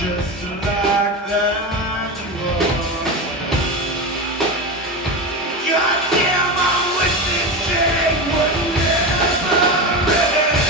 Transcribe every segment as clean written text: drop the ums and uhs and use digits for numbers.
just like that was. Goddamn, I wish this day would never end.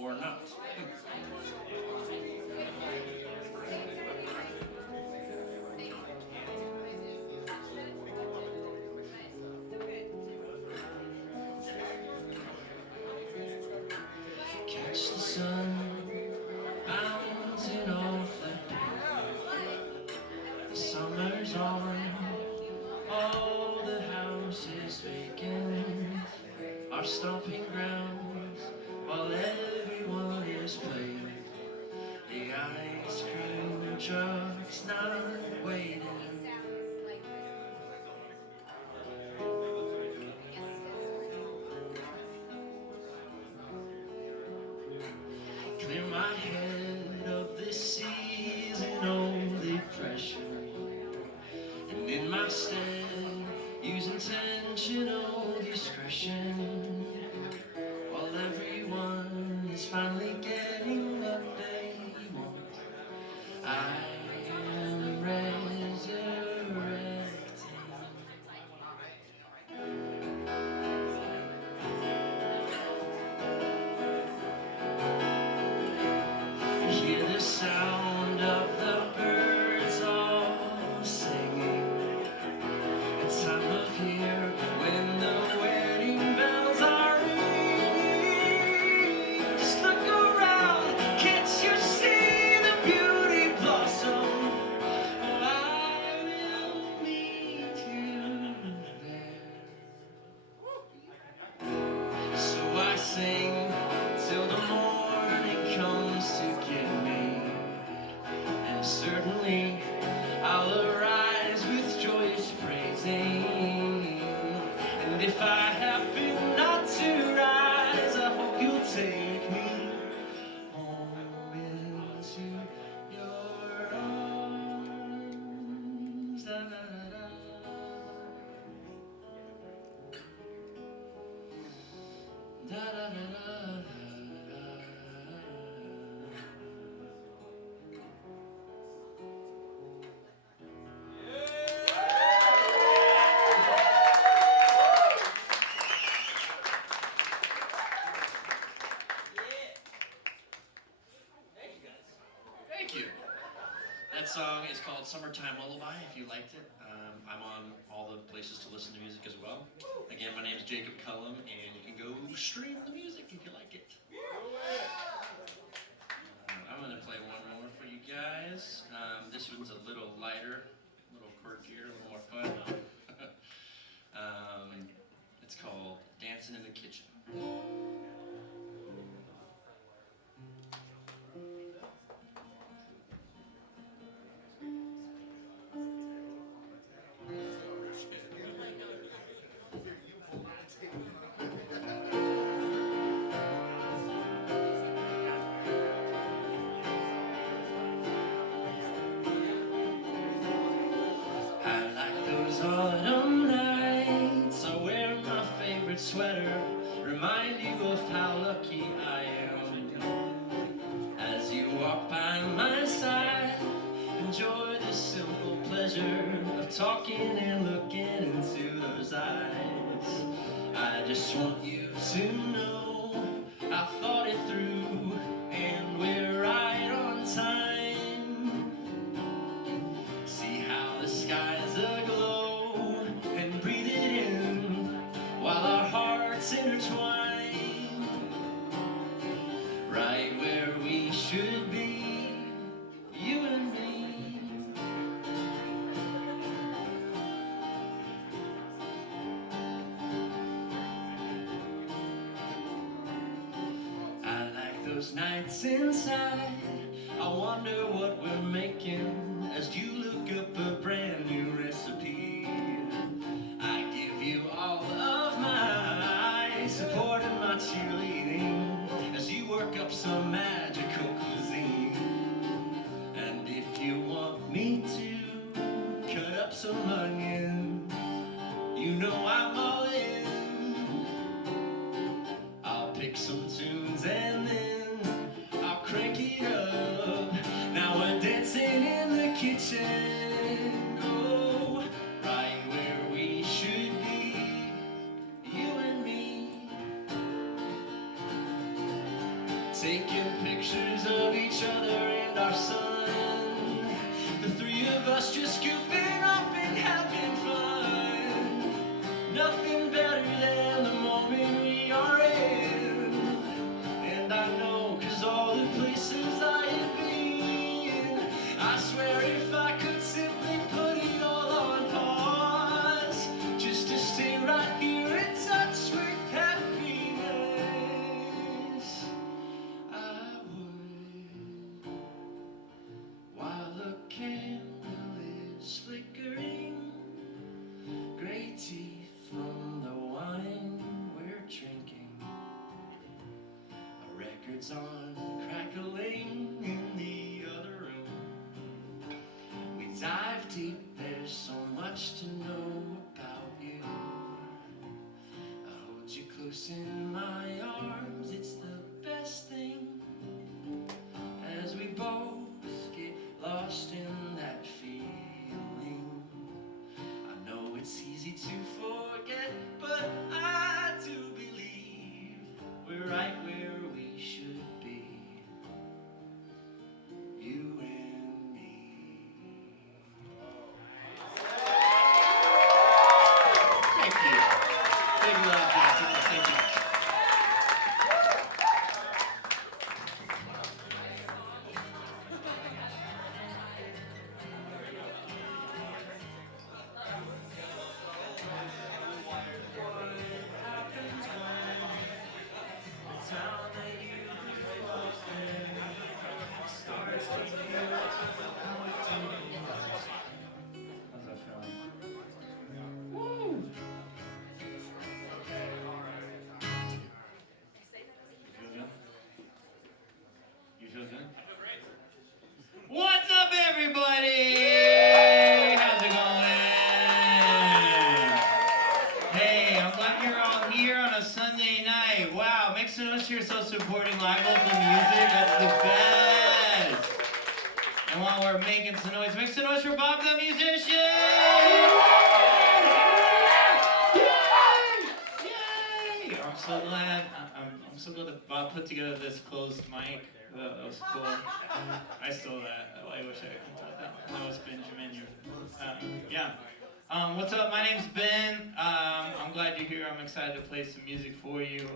Or not. Catch the sun bouncing off the peak. The summer's on, all the houses vacant, our stomping grounds while everyone is playing. The ice cream truck's not waiting. Clear my head of this seasonal depression, and in my stead use intentional discretion, while everyone That song is called Summertime Lullaby, if you liked it. I'm on all the places to listen to music as well. Again, my name is Jacob Cullum, and you can go stream the music if you like it. I'm going to play one more for you guys. This one's a little lighter, a little quirkier, a little more fun. It's called Dancing in the Kitchen. Autumn nights, I wear my favorite sweater, remind you of how lucky I am. As you walk by my side, enjoy the simple pleasure of talking and looking into those eyes. I just want you to know I thought it through and we're right on time. See how the skies aglow, while our hearts intertwine, right where we should be, you and me. I like those nights inside, I wonder what we're making as you look up a brand new recipe. I give you all of my support and my cheerleading as you work up some magical cuisine. And if you want me to cut up some onion, you know I'm all in. I'll pick some tunes and then I'll crank it up. Now we're dancing in the kitchen, oh, right where we should be, you and me. Taking pictures of each other and our son, the three of us just goofing off and having fun. Nothing better than the moment we are in. And I know, 'cause all the places I have been, I swear if I could simply put it all on pause, just to stay right here in touch with happiness, I would. While the candle is flickering, gray teeth from the wine we're drinking, our records on crackling in the other room. We dive deep, there's so much to know about you. I hold you close in my arms, it's the best thing, as we both get lost in that feeling. I know it's easy to forget, but I do believe we're right where we should be, you and me. Thank you. Big love, guys. Thank you. How's that feeling? Woo! You feel good? You feel good? What's up, everybody? How's it going? Hey, I'm glad you're all here on a Sunday night. Wow, make some noise for yourself supporting live local music. That's the best. And while we're making some noise, make some noise for Bob the musician! Yay! I'm so glad that Bob put together this closed mic. That was cool. I stole that. I wish I could pull that one. That was Benjamin. Yeah. What's up? My name's Ben. I'm glad you're here. I'm excited to play some music for you.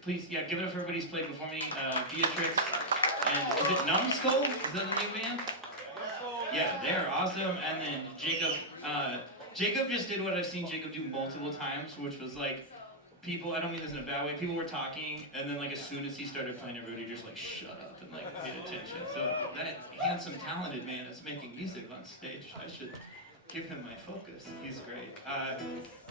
Please, give it up for everybody who's played before me. Beatrix. And is it Numbskull? Is that the new band? Yeah, they're awesome. And then Jacob. Jacob just did what I've seen Jacob do multiple times, which was like, people, I don't mean this in a bad way, people were talking, and then like as soon as he started playing, everybody just like shut up and like paid attention. So that handsome, talented man is making music on stage. I should give him my focus. He's great.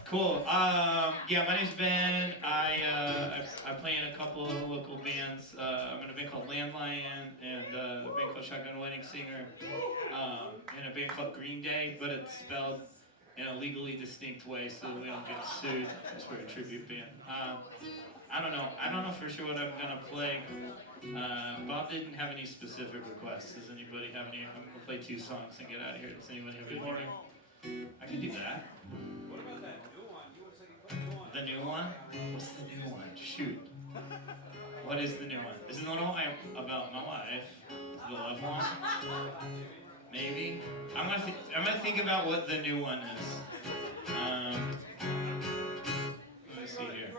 Cool. My name's Ben. I play in a couple of local bands. I'm in a band called Landlion and a band called Shotgun Wedding Singer, and a band called Green Day, but it's spelled in a legally distinct way so we don't get sued because we're a tribute band. I don't know for sure what I'm gonna play. Bob didn't have any specific requests. Does anybody have any? I'm gonna play 2 songs and get out of here. Does anybody have anything? I can do that. What about that new one? You were saying The new one? What's the new one? Shoot. What is the new one? This is the one about my wife. The love one? Maybe. I'm gonna think about what the new one is. Let me see here.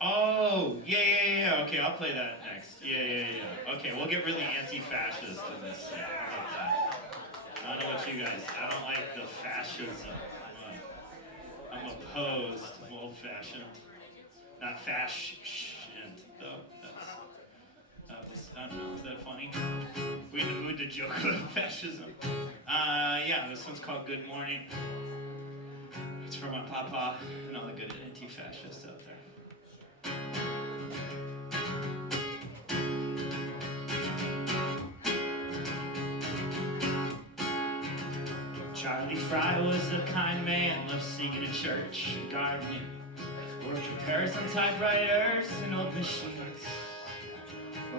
Oh, yeah. Okay, I'll play that next. Yeah. Okay, we'll get really anti-fascist in this thing. How about that? I don't know what you guys. I don't like the fascism. I'm opposed. I'm old-fashioned. Not fashioned, though. I don't know, is that funny? We in the mood to joke about fascism. This one's called Good Morning. It's for my papa and all the good anti-fascists out there. Charlie Fry was a kind man, loved singing in church and gardening. Worked repairs on typewriters and old machines.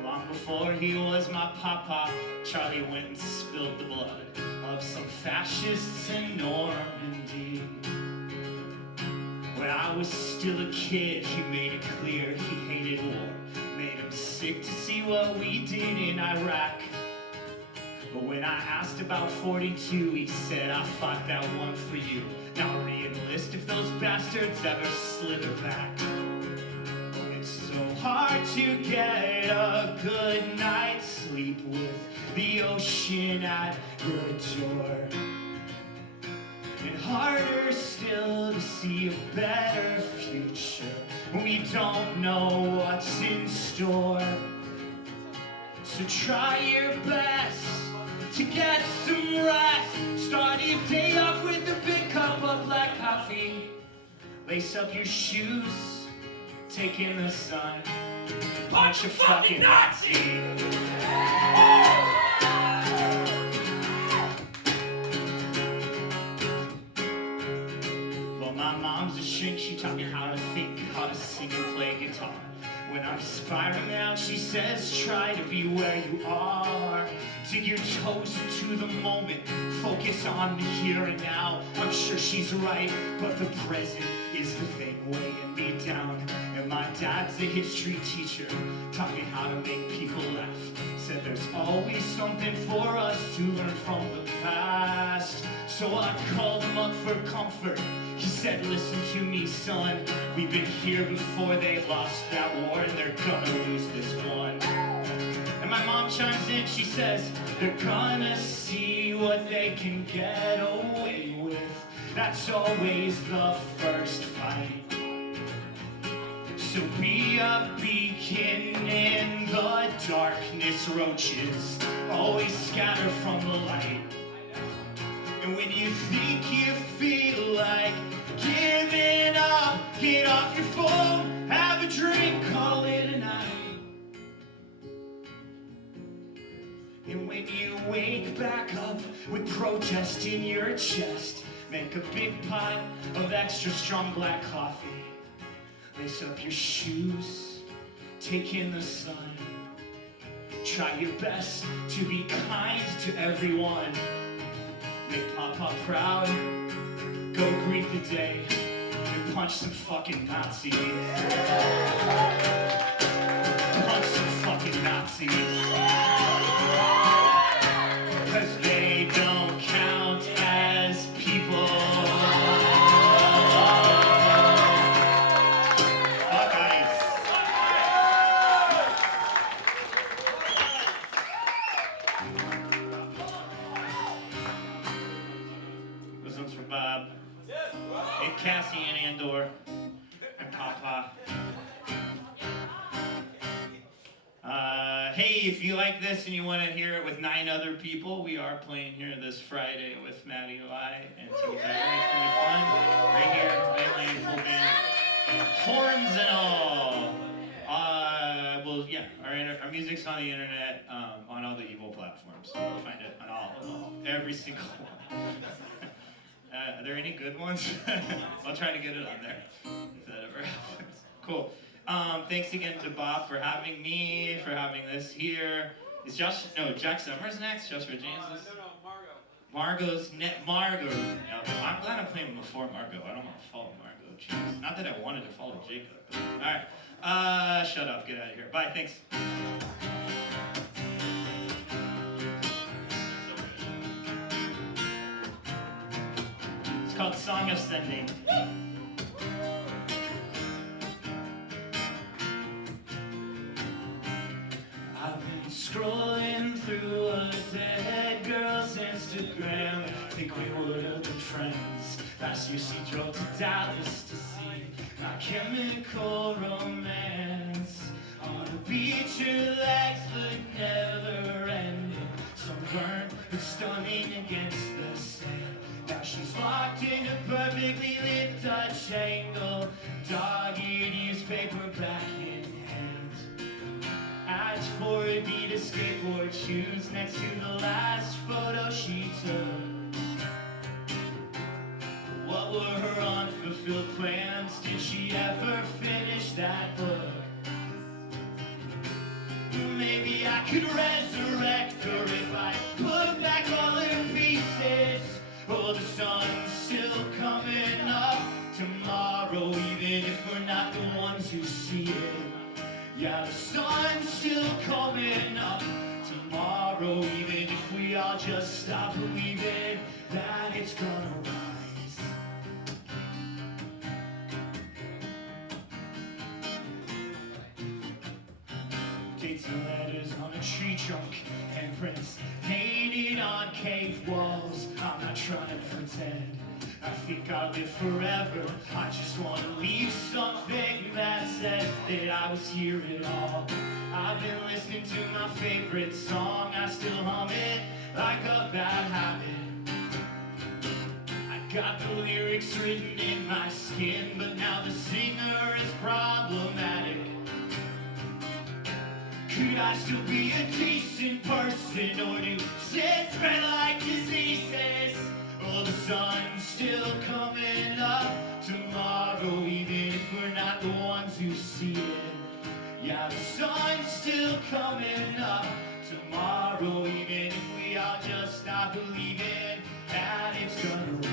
Long before he was my papa, Charlie went and spilled the blood of some fascists in Normandy. When I was still a kid, he made it clear he hated war. Made him sick to see what we did in Iraq. But when I asked about 42, he said, I fought that one for you. Now re-enlist if those bastards ever slither back. It's so hard to get a good night's sleep with the ocean at your door. And harder still to see a better future when we don't know what's in store. So try your best to get some rest. Start your day off with a big cup of black coffee. Lace up your shoes, take in the sun. Punch a fucking Nazi! Well, my mom's a shrink. She taught me how to think, how to sing and play guitar. When I'm spiraling out, she says, try to be where you are. Dig your toes into the moment. Focus on the here and now. I'm sure she's right, but the present is the thing weighing me down. And my dad's a history teacher, taught me how to make people laugh. Said there's always something for us to learn from the past. So I called him up for comfort. He said, listen to me, son. We've been here before they lost that war, and they're gonna lose this one. And my mom chimes in, she says, they're gonna see what they can get away with. That's always the first fight. So be a beacon in the darkness. Roaches always scatter from the light. And when you think you feel like giving up, get off your phone, have a drink, call it a night. And when you wake back up with protest in your chest, make a big pot of extra strong black coffee. Lace up your shoes, take in the sun. Try your best to be kind to everyone. Make Papa proud, go greet the day. and punch some fucking Nazis. Punch some fucking Nazis. Cause they don't count as people. Fuck ice. This one's from Bob. And Cassie and Andor. And Papa. Hey, if you like this and you want to hear it with 9 other people, we are playing here this Friday with Maddie Lai and Team Better. It's going to be fun. Right here, Bentley, full band. Horns and all. Well, yeah, our music's on the internet, on all the evil platforms. You can find it on all of them. Every single one. Are there any good ones? I'll try to get it on there, if that ever happens. Cool. Thanks again to Bob for having me, for having this here. Is Jack Summers next? Joshua James is? No, Margot. Margot's Margot. Yeah, I'm glad I'm playing before Margot. I don't want to follow Margot. Jeez. Not that I wanted to follow Jacob. Alright. Shut up. Get out of here. Bye. Thanks. It's called Song of Sending. I've been scrolling through a dead girl's Instagram. Think we would have been friends. Last year she drove to Dallas to see My Chemical Romance. On the beach her legs look never ending, sunburned but stunning against the sand. Now she's locked in a perfectly lit Dutch angle, dog-eared newspaper back in hand. At 4 Adidas skateboard shoes next to the last photo she took. What were her unfulfilled plans? Did she ever finish that book? Maybe I could resurrect her if I put back all her pieces. Oh, the sun's still coming up tomorrow, even if we're not the ones who see it. Yeah, the sun's still coming up tomorrow, even if we all just stop believing that it's gonna rise. Dates and letters on a tree trunk, handprints painted on cave walls. I'm not trying to pretend I think I'll live forever. I just want to leave something that says that I was here at all. I've been listening to my favorite song, I still hum it like a bad habit. I got the lyrics written in my skin, but now the singer is problematic. Could I still be a decent person, or do sins spread like diseases? Oh, the sun's still coming up tomorrow, even if we're not the ones who see it. Yeah, the sun's still coming up tomorrow, even if we all just stop believing that it's gonna rise.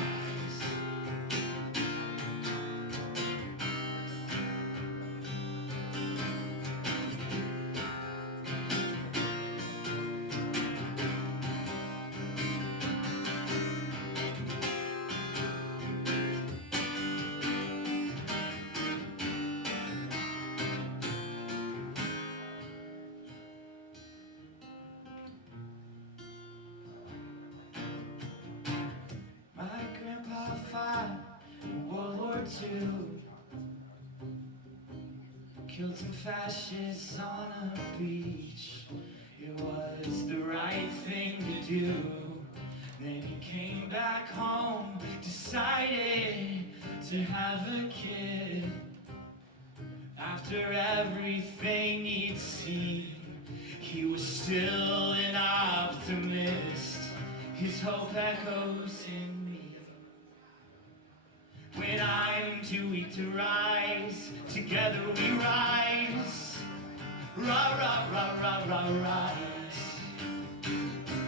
Killed some fascists on a beach. It was the right thing to do. Then he came back home, decided to have a kid. After everything he'd seen, he was still an optimist. His hope echoes in me. When I'm too weak to rise, together we rise. Ra ra ra ra ra rise.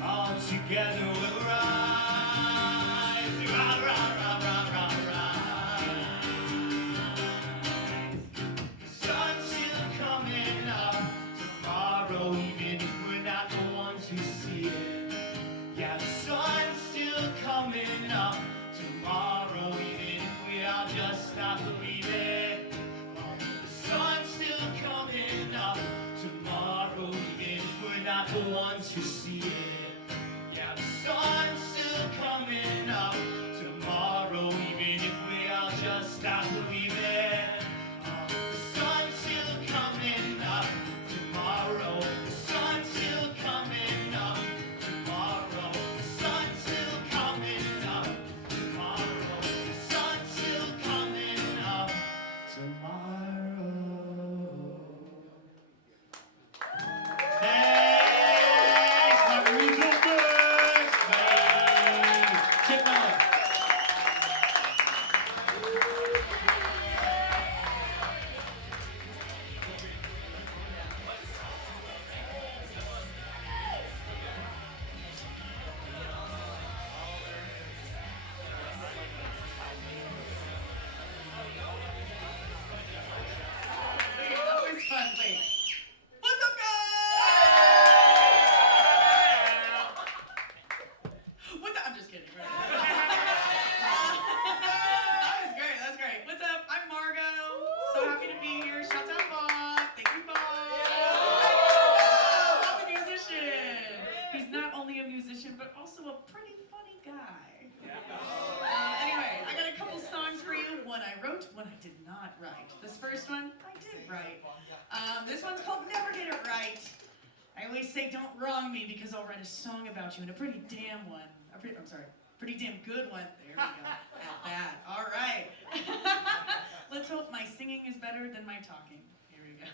All together we'll rise. Ra ra ra ra ra rise. I did right. This one's called Never Get It Right. I always say don't wrong me because I'll write a song about you and a pretty damn one. Pretty damn good one. There we go. At that. All right. Let's hope my singing is better than my talking. Here we go.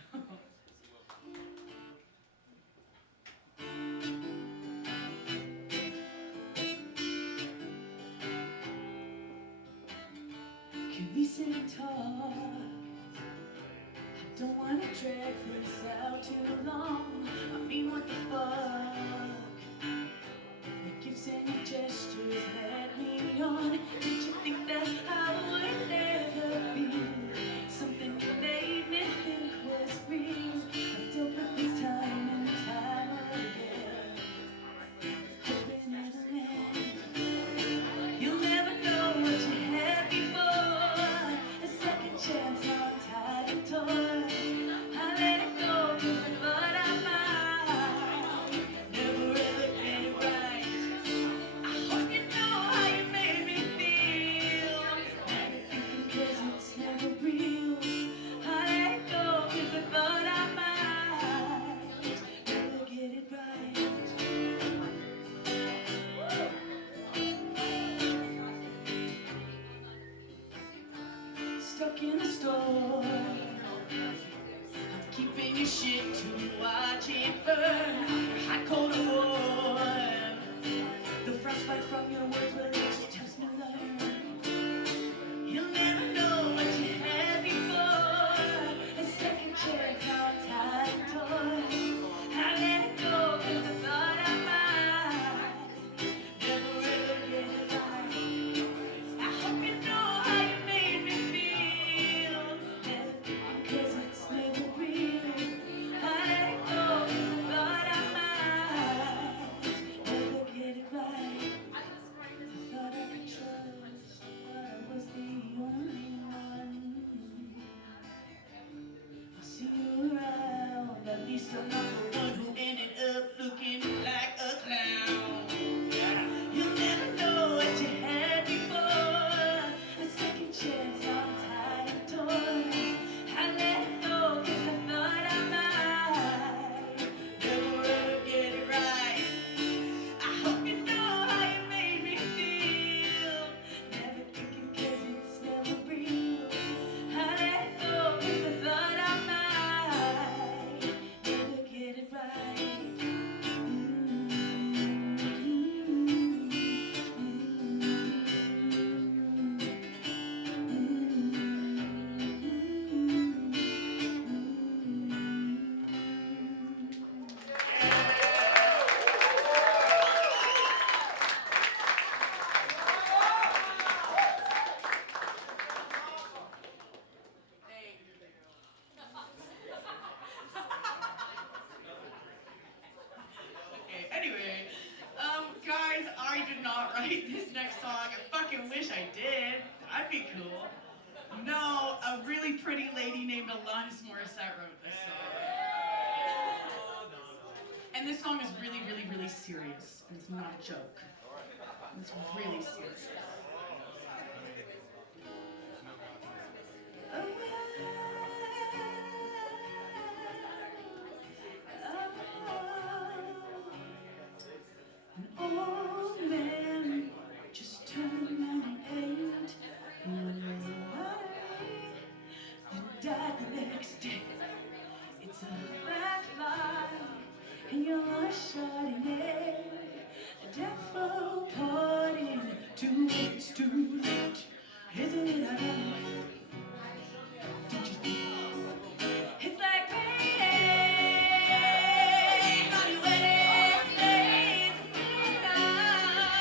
Can we sit and talk? I don't wanna drag this out too long. I mean, what the fuck? The gifts and your gestures led me on. Did you think that I would never feel something that made me think was real? I've dealt with this time and time again, hoping it'll end. You'll never know what you had before. A second chance, now I'm tied and torn. I let it go 'cause I thought I might never ever get it right. I hope you know how you made me feel. Never thinking 'cause it's never real. I let it go 'cause I thought I might never get it right. Stuck in the store, I'm keeping your shit to watch it burn. Hot, cold, or warm, the frostbite from your words, well, it just helps me learn. You'll never know what you had before. A second chance, now I'm tied and torn. I let it go 'cause I thought I might never ever get it right. I hope you know how you made me feel. Never thinking 'cause it's never real. I let it go 'cause I thought I might never get it right. I thought I could trust, but I was the only one. I'll see you around. At least I'm not the one who ended up looking like a clown. You'll never know what you had before. A second chance, now I'm tied and torn. I let it go 'cause I thought I might never ever get it right. I hope you know how you made me feel. Never thinking 'cause it's never real. I let it go 'cause I thought I might never get it right. Okay, anyway, guys, I did not write this next song. I fucking wish I did. That'd be cool. No, a really pretty lady named Alanis Morissette wrote this song. And this song is really, really, really serious. And it's not a joke. It's really serious. An old man just turned 98. He won the lottery, then died the next day. It's a black lie, and you're a Chardonnay. A devil party, 2 minutes too late. Isn't it ironic? Don't you think? It's like rain on your wedding day. It's a good night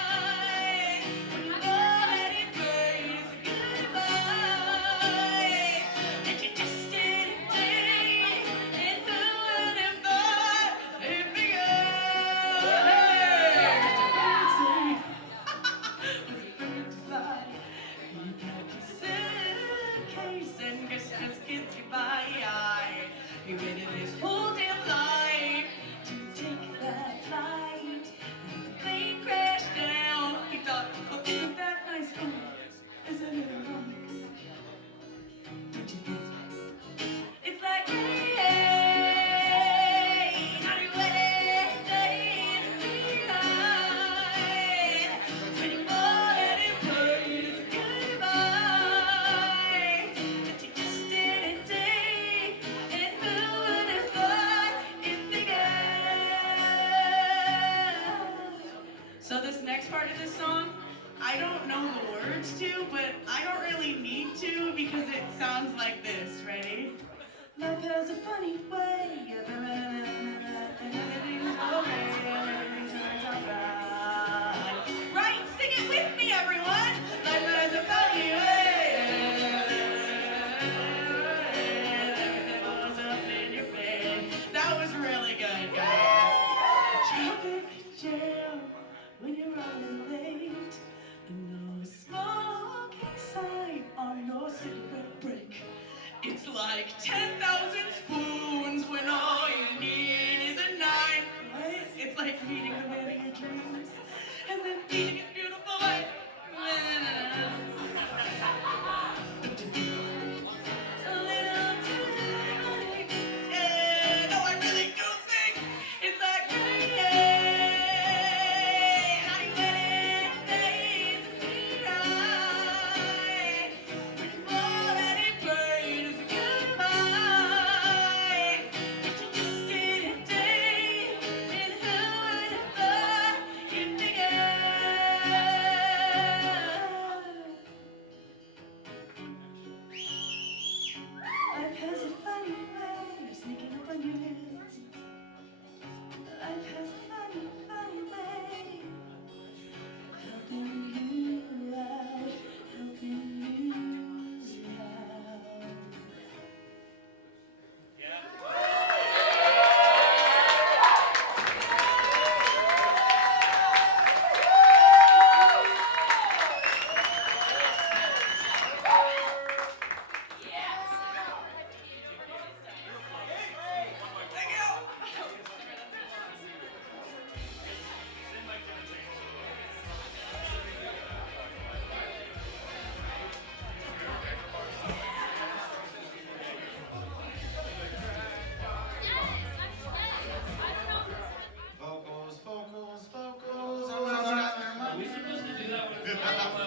when you know that it prays a goodbye. And you just didn't wait, and who would have thought it'd be good? Just a bird sing, was a bird to fly. You got to say. Life has a funny way of everything's okay, everything turns out right. Right, sing it with me, everyone. Life has a funny way. Everything goes up in your bed. That was really good, guys. Traffic jam when you're running late. No smoking sign on your cigarette break. It's like 10,000 spoons when all you need is a knife, right? It's like meeting the man of your dreams and then eating his beautiful wife. A little too late. Yeah, no, I really do think it's like rain. Honey, when it fades to be right. When you've already paid is a goodbye. But you just did a day, and who would have thought you'd figure? Life has a funny way of sneaking up on you. Life has a funny, funny way of helping you out, helping you out. Vocals, vocals, vocals. Are we supposed to do that one?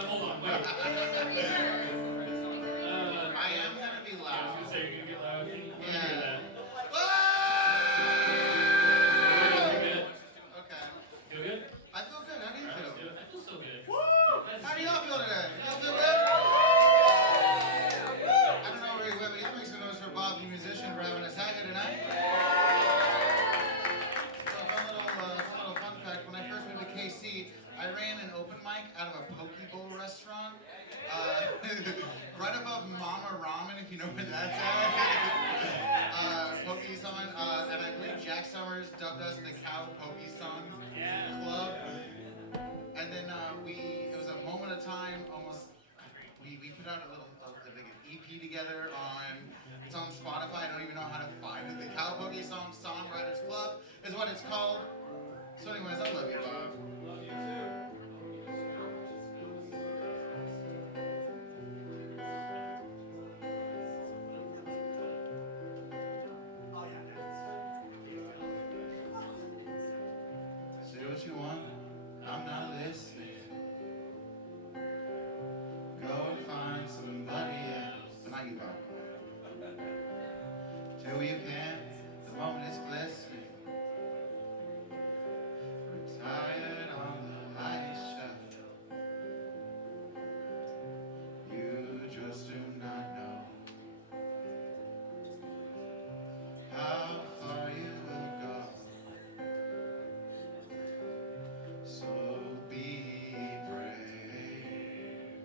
Hold on, wait. I am gonna be I was loud. gonna say you're gonna get loud. Let me hear Yeah. that. Ah! You good? Okay. Feel good? I feel good. How do you Alright, let's do feel? it. I feel so good. Woo! That's- How do y'all feel today? Y'all feel good? I don't know, Ray Webber. Y'all make some noise for Bob, the musician, for having us out here tonight. So, a little fun fact. When I first moved to KC, I ran an open mic out of a poke bowl restaurant. Right above Mama Ramen, if you know where that's at. Pokey Song, and I believe Jack Summers dubbed us the Cow Pokey Song Club. And then it was a moment of time, almost, we put out like an EP together it's on Spotify, I don't even know how to find it. The Cow Pokey Song Songwriters Club is what it's called. So anyways, I love you, Bob. Love you too. Say what you want, I'm not listening. Go and find somebody else. But not you, Bob. Do what you can, the moment is glistening. Retired on the ice shelf. You just do not know how far you will go. So be brave.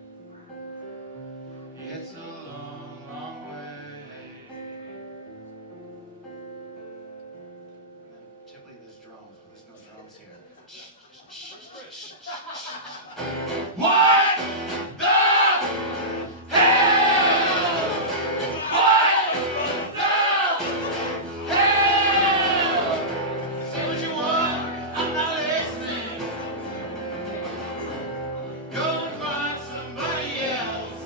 It's a long, long way. And then typically there's drums, but there's no drums here. What the hell? What the hell? Say what you want, I'm not listening. Go and find somebody else.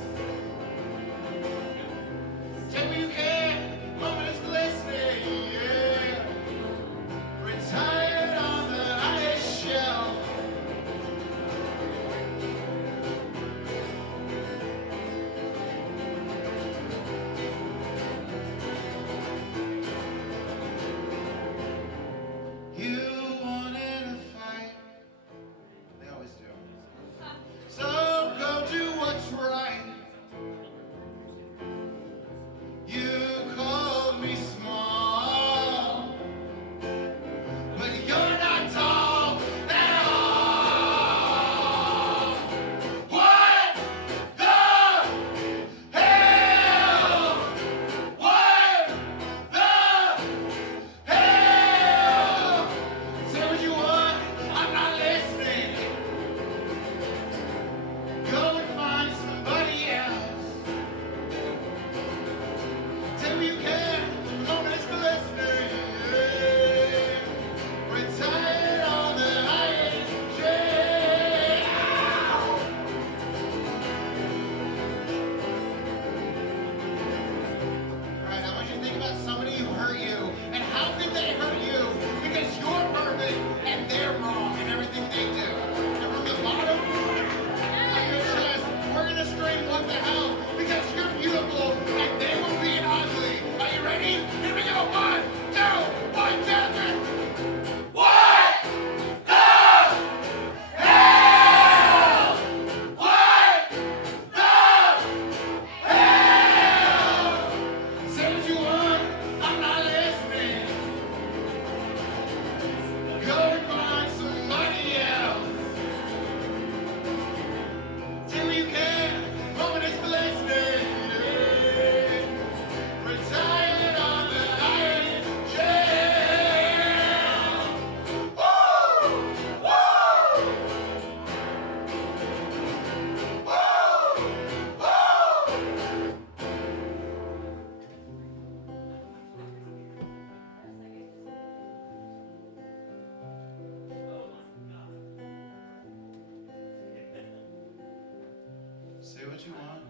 say what you want.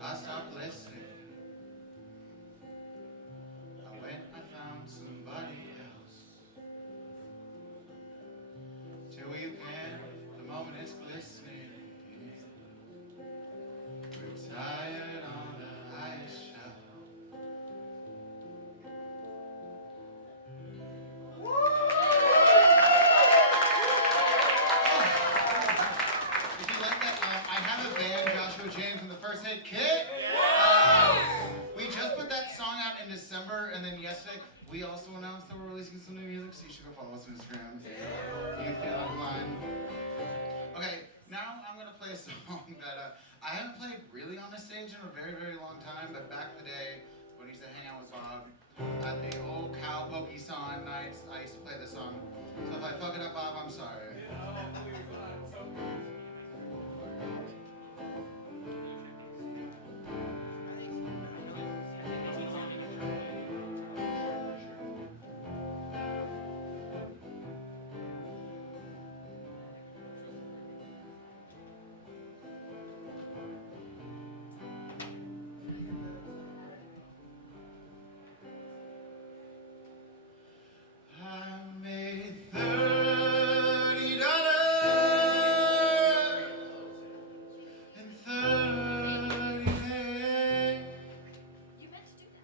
I stopped listening. I went, I found somebody else. Till you can, the moment is glistening. Retired on the highest shelf. If you like that, I have a band, Joshua James and the First Aid Kit. We just put that song out in December, and then yesterday we also announced that we're releasing some new music, so you should go follow us on Instagram. You feel inclined. Okay, now I'm gonna play a song that I haven't played really on a stage in a very, very long time, but back in the day when we used to hang out with Bob at the old cow pokey song nights, I used to play this song. So if I fuck it up, Bob, I'm sorry. I made $30 in 30 days. You meant to do that.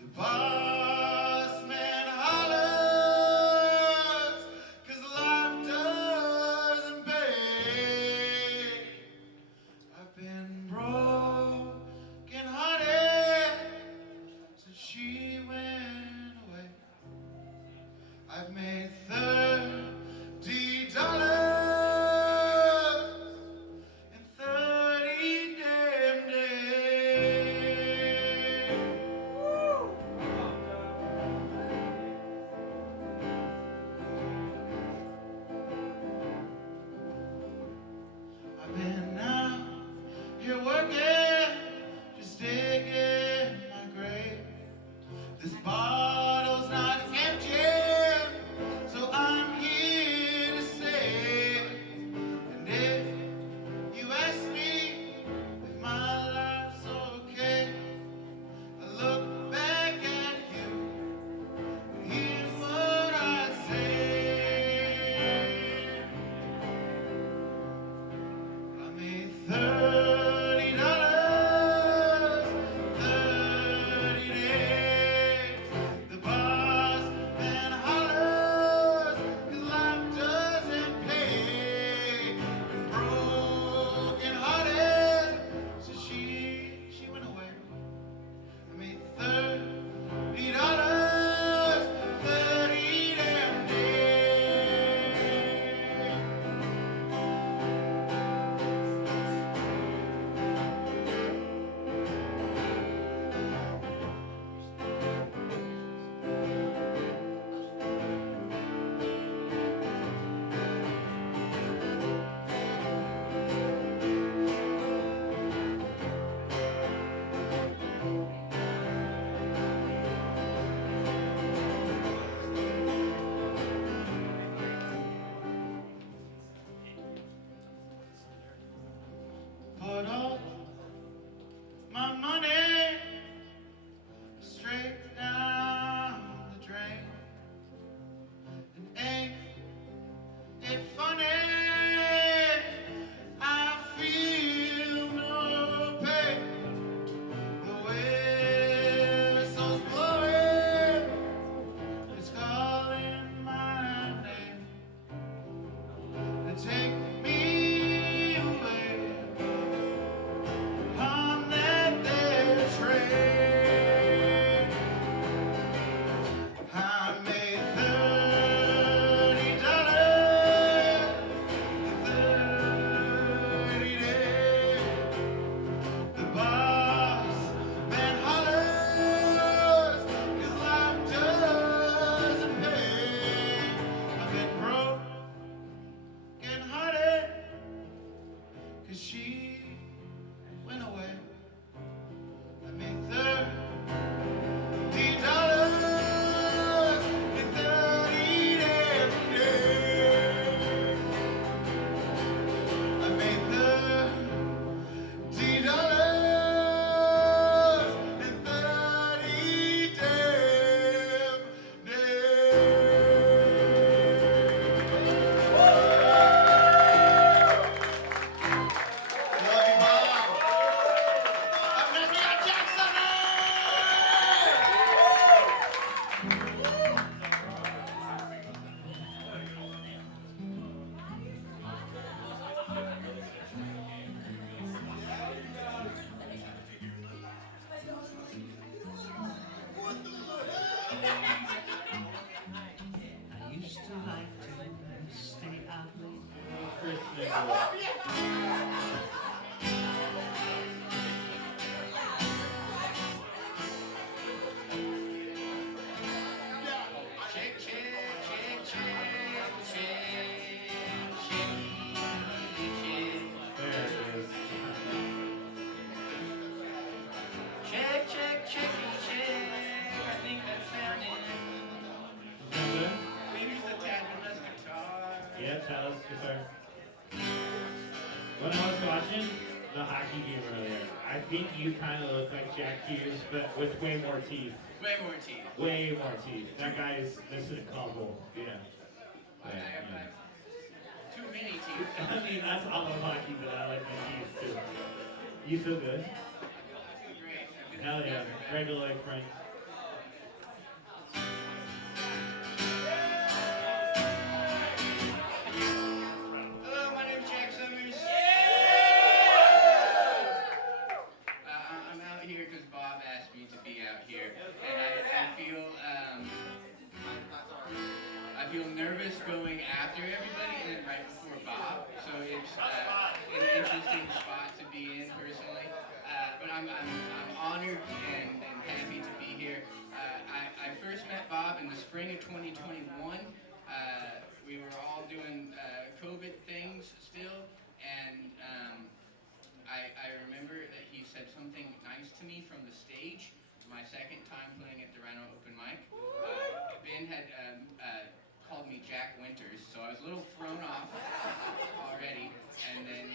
The boss man hollers 'cause life doesn't pay. I've been broken hearted since she went away. I've made $30 in 30 damn days. I've been out here working, just digging my grave. This bottle's not empty, so I'm here to stay. And if you ask me if my life's okay, I look back at you, and here's what I say. I made $30, 30 days. Check, check, check, check, check, There it is. check, check, check, check. I think that's sounding. Is that good? Maybe it's the Tabula's guitar. Yeah, tell us, sir. When I was watching the hockey game earlier, I think you kind of look like Jack Hughes, but with way more teeth. Way more teeth. Way more teeth. That guy is, this is a couple. Yeah. I have too many teeth. I mean, that's all of hockey, but I like my teeth too. You feel good? I feel great. I feel Hell yeah. Regular like Frank. Hello, my name's Jack Summers. I'm out here because Bob asked me to be out here, and I feel nervous going after everybody and then right before Bob. So it's an interesting spot to be in personally. But I'm honored and happy to be here. I first met Bob in the spring of 2021. We were all doing COVID things still, and I remember that he said something nice to me from the stage. My second time playing at the Rino open mic. Ben had called me Jack Winters, so I was a little thrown off already. And then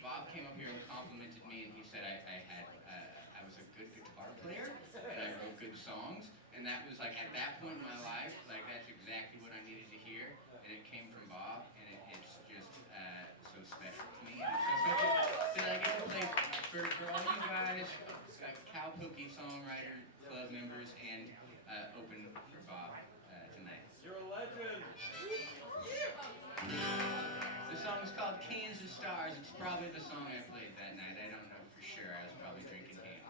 Bob came up here and complimented me, and he said I was a good guitar player and I wrote good songs. And that was like, at that point in my life, like that's exactly what I needed to hear. And it came from Bob, and it's just so special to me. And it's so special that I get to play for all you guys, Cowpokey Songwriter Club members, and open for Bob tonight. You're a legend. The song is called Kansas Stars. It's probably the song I played that night. I don't know for sure. I was probably drinking Hanes.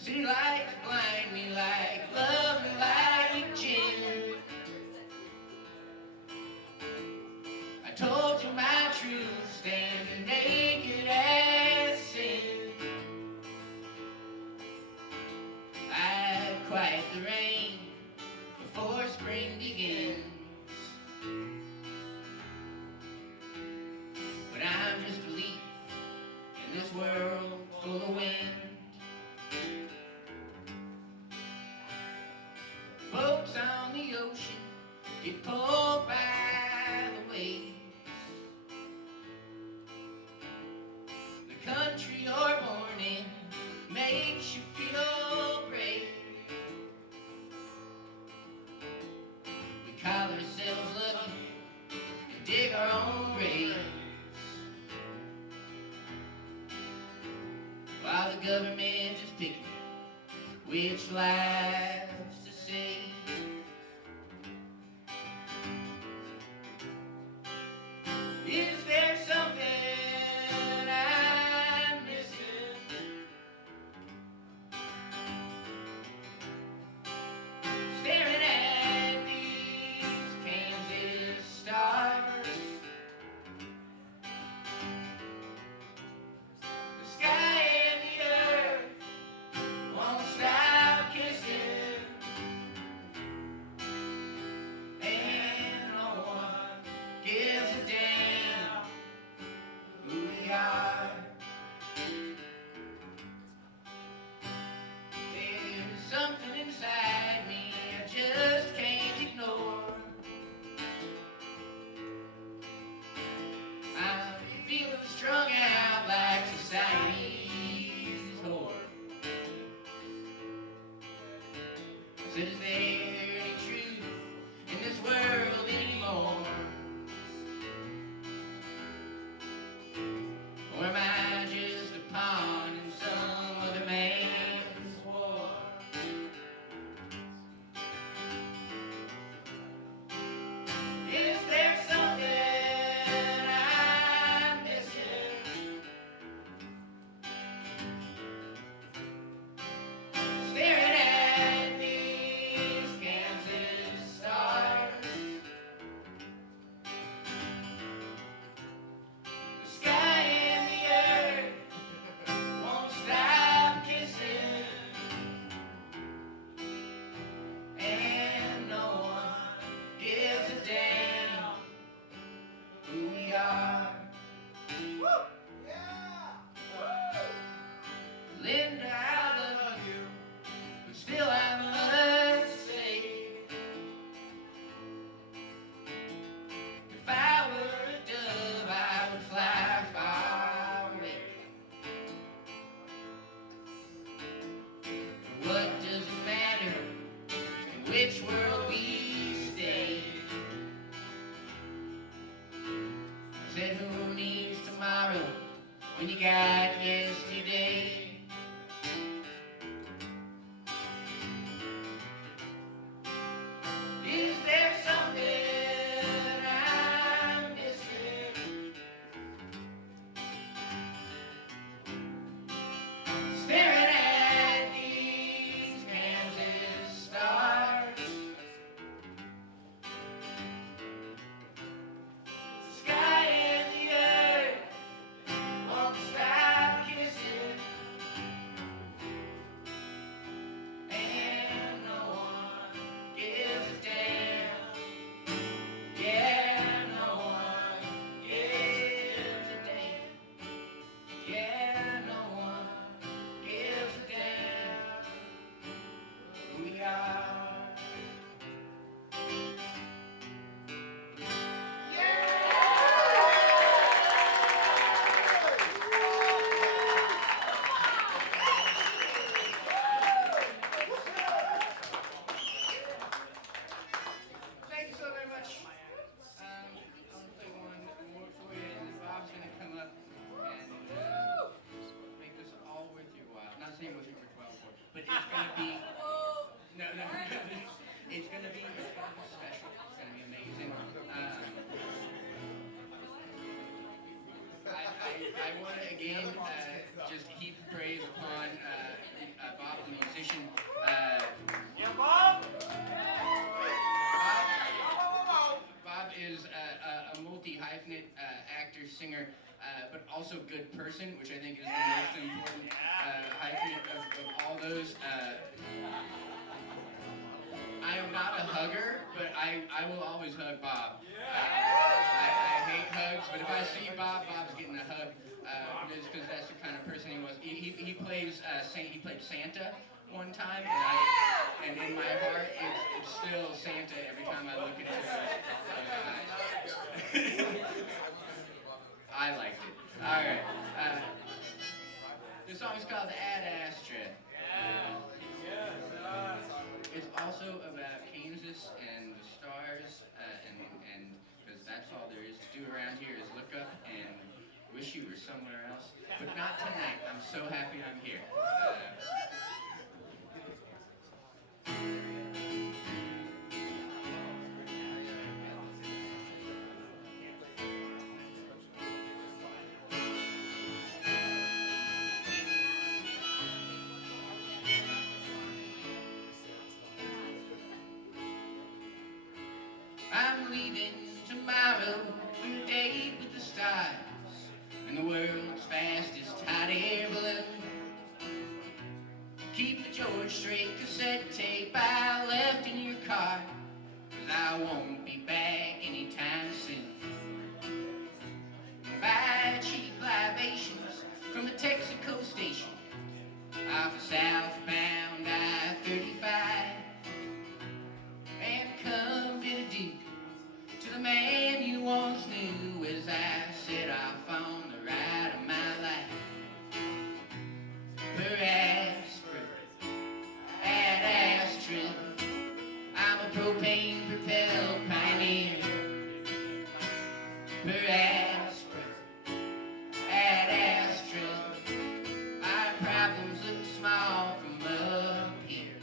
City lights blind me like love and like gin. I told you my truth, standing naked as sin. I'd quiet the rain before spring begins. But I'm just a leaf in this world full of wind. Boats on the ocean get pulled by the waves. The country you're born in makes you feel brave. We call ourselves lucky and dig our own graves, while the government is picking which lives to save. Is there something I'm missing? Staring at these Kansas stars. The sky and the earth won't stop kissing, and no one gives a damn who we are. There's something inside me I just can't ignore. I'm feeling strung out like society's whore. So is there any truth in this world anymore? Or am I just a pawn in some other man's war? when you got yesterday. Is there something I'm missing? Staring at these Kansas stars, the sky and the earth won't stop kissing, and no one gives a damn. Yeah, no one gives a damn. Yeah, no one gives a damn who we are. Thank you so very much. I'm gonna play one more for you, and then Bob's gonna come up and make this all worth your while. Not saying worth your while for, but it's gonna be no. It's gonna be special. It's gonna be amazing. I want to again just heap praise upon Bob, the musician. Yeah, Bob? Bob is a multi-hyphenate actor, singer, but also good person, which I think is the most important hyphenate of all those. I am not a hugger, but I will always hug Bob. I hate hugs, but if I see Bob, Bob's getting a hug. Just because that's the kind of person he was. He plays he played Santa one time, and in my heart, it's still Santa every time I look into his eyes. I liked it. All right. This song is called Ad Astra. It's also about Kansas and the stars, and because that's all there is to do around here is look up and wish you were somewhere else. But not tonight. I'm so happy I'm here. I'm leaving tomorrow for a date with the stars and the world's fastest hot air balloon. Keep the George Strait cassette tape I left in your car, 'cause I won't be back anytime soon. Buy cheap libations from the Texaco station off of southbound I-35, and come bid adieu to the man you once knew as I set off on the ride of my life. Perhaps at Astra, I'm a propane-propelled pioneer. Perhaps at Astra, our problems look small from up here.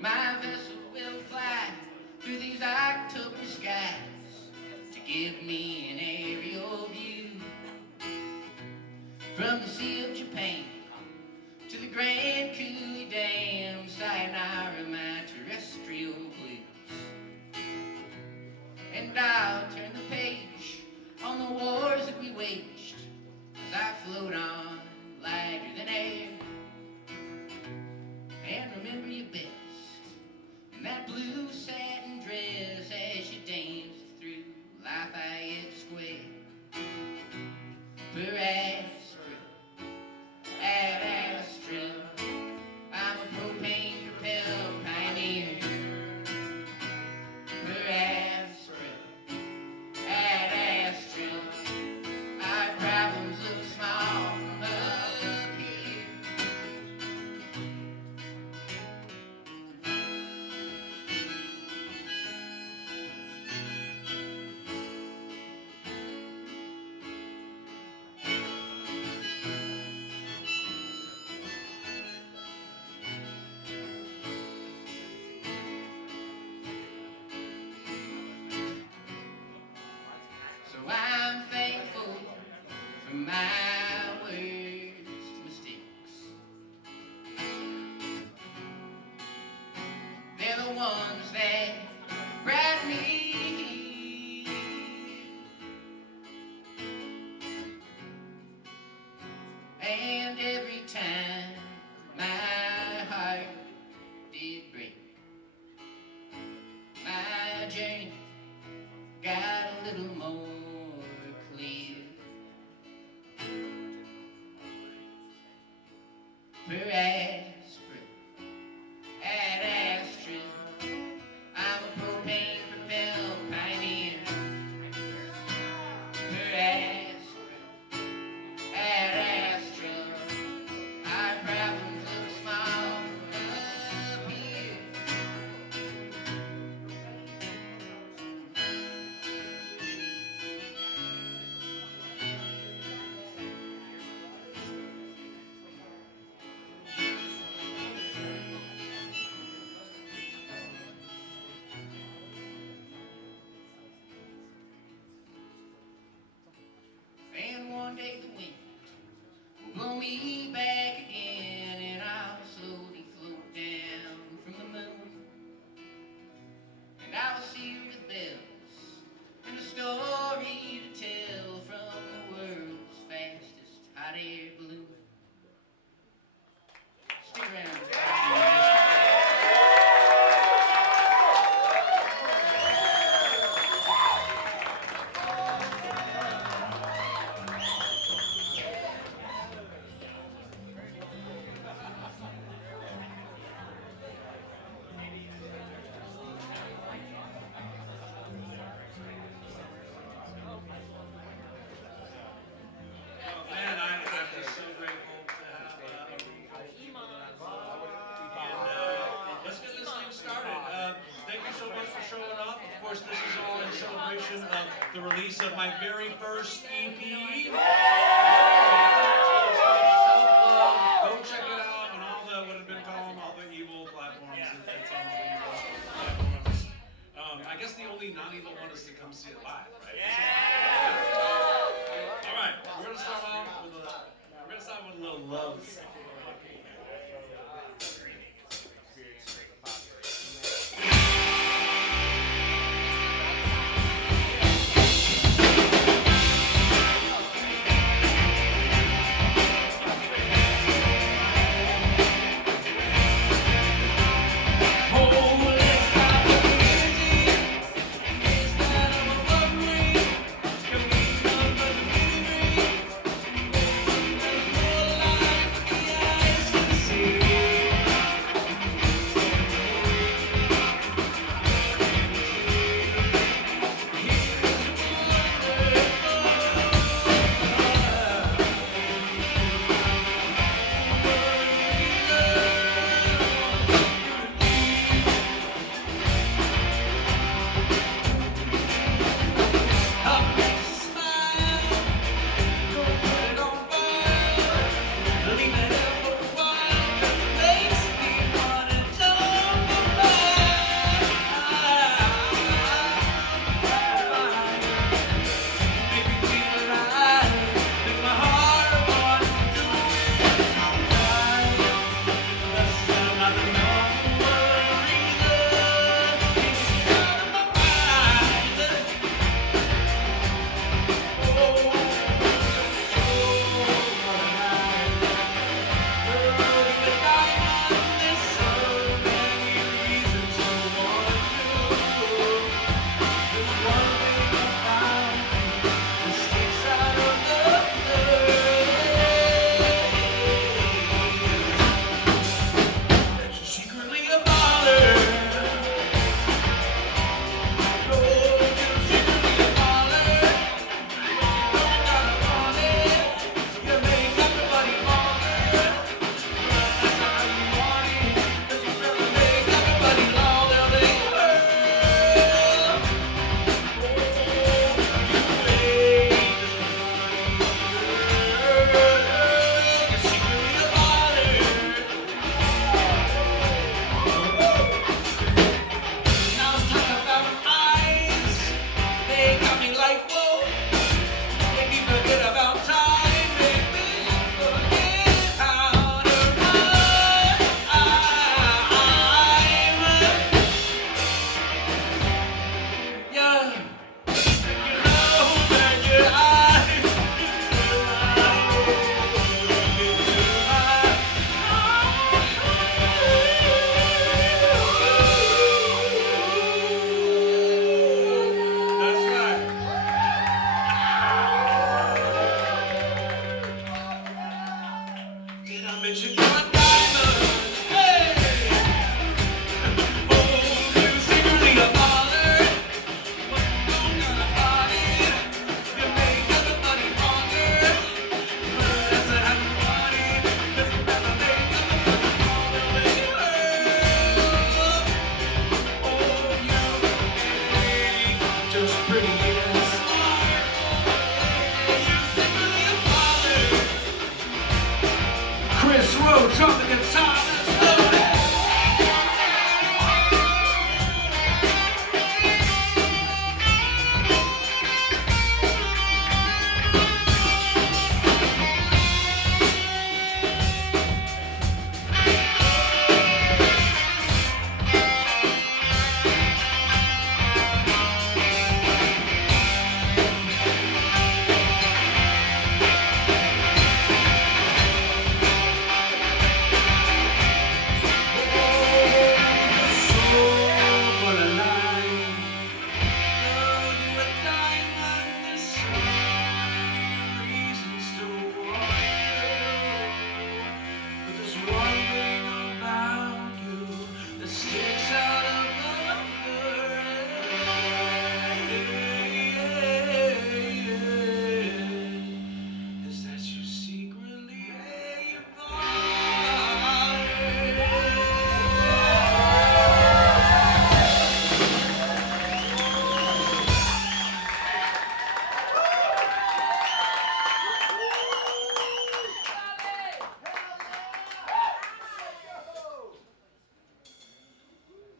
My vessel will fly through these October skies to give me an aerial view from the Sea of Japan to the Grand Coulee Dam. Sayonara, my terrestrial blues. And I'll turn the page on the wars that we waged as I float on lighter than air, and remember you best in that blue satin dress as you danced through Lafayette Square. Perhaps at Astra, I'm a propane-propelled pioneer. Perhaps at Astra, our problems look small from up here. my worst mistakes. They're the ones that brought me. And every time my heart did break, my journey got a little more clear. Per aspirin, ad astra, I'm a propane propelled pioneer. Per aspirin, ad astra, our problems look small from up here. And one day the wind will blow me back again, and I'll slowly float down from the moon. And I'll see you with bells and a story to tell from the world's fastest hot air balloon. Stick around. Oh, man, I'm so grateful to have a room full of people that I love. And let's get this thing started. Thank you so much for showing up. Of course, this is all in celebration of the release of my very first EP. Go check it out on all the, what have been called, all the evil platforms. It's on all the evil platforms. I guess the only non-evil one is to come see it live, right? All right, we're gonna start off with a little love. Can we mention you're a diamond. Hey! Oh, you're secretly a baller. But you don't got a body. You make everybody wonder. That's a happy party. 'Cause you never make everybody wonder when you hurt. Oh, you ain't just pretty and smart. You're secretly a baller. Chris Roach on the guitar, let's go.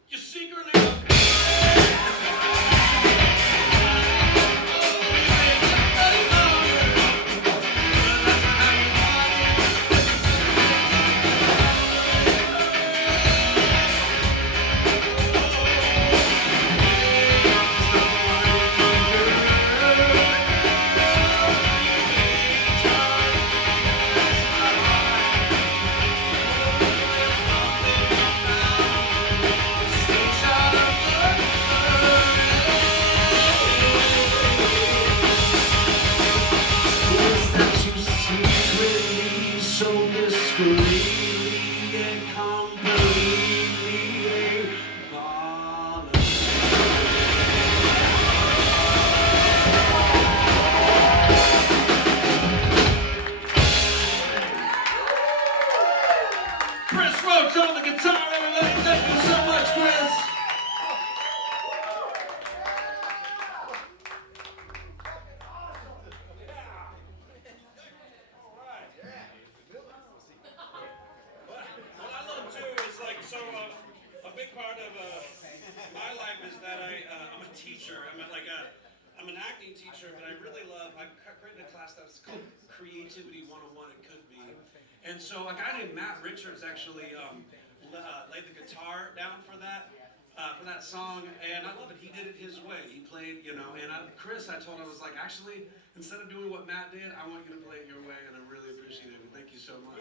You secretly so discreetly and completely a baller. Chris Roach on the guitar, everybody. Thank you so much, Chris. What I love too is like a big part of my life is that I'm a teacher. I'm an acting teacher, but I really love. I've created a class that's called Creativity 101. It could be, and so a guy named Matt Richards actually laid the guitar down for that song, and I love it. He did it his way. He played, and Chris, I told him, I was like, actually, instead of doing what Matt did, I want you to play it your way, and I really appreciate it. Thank you so much.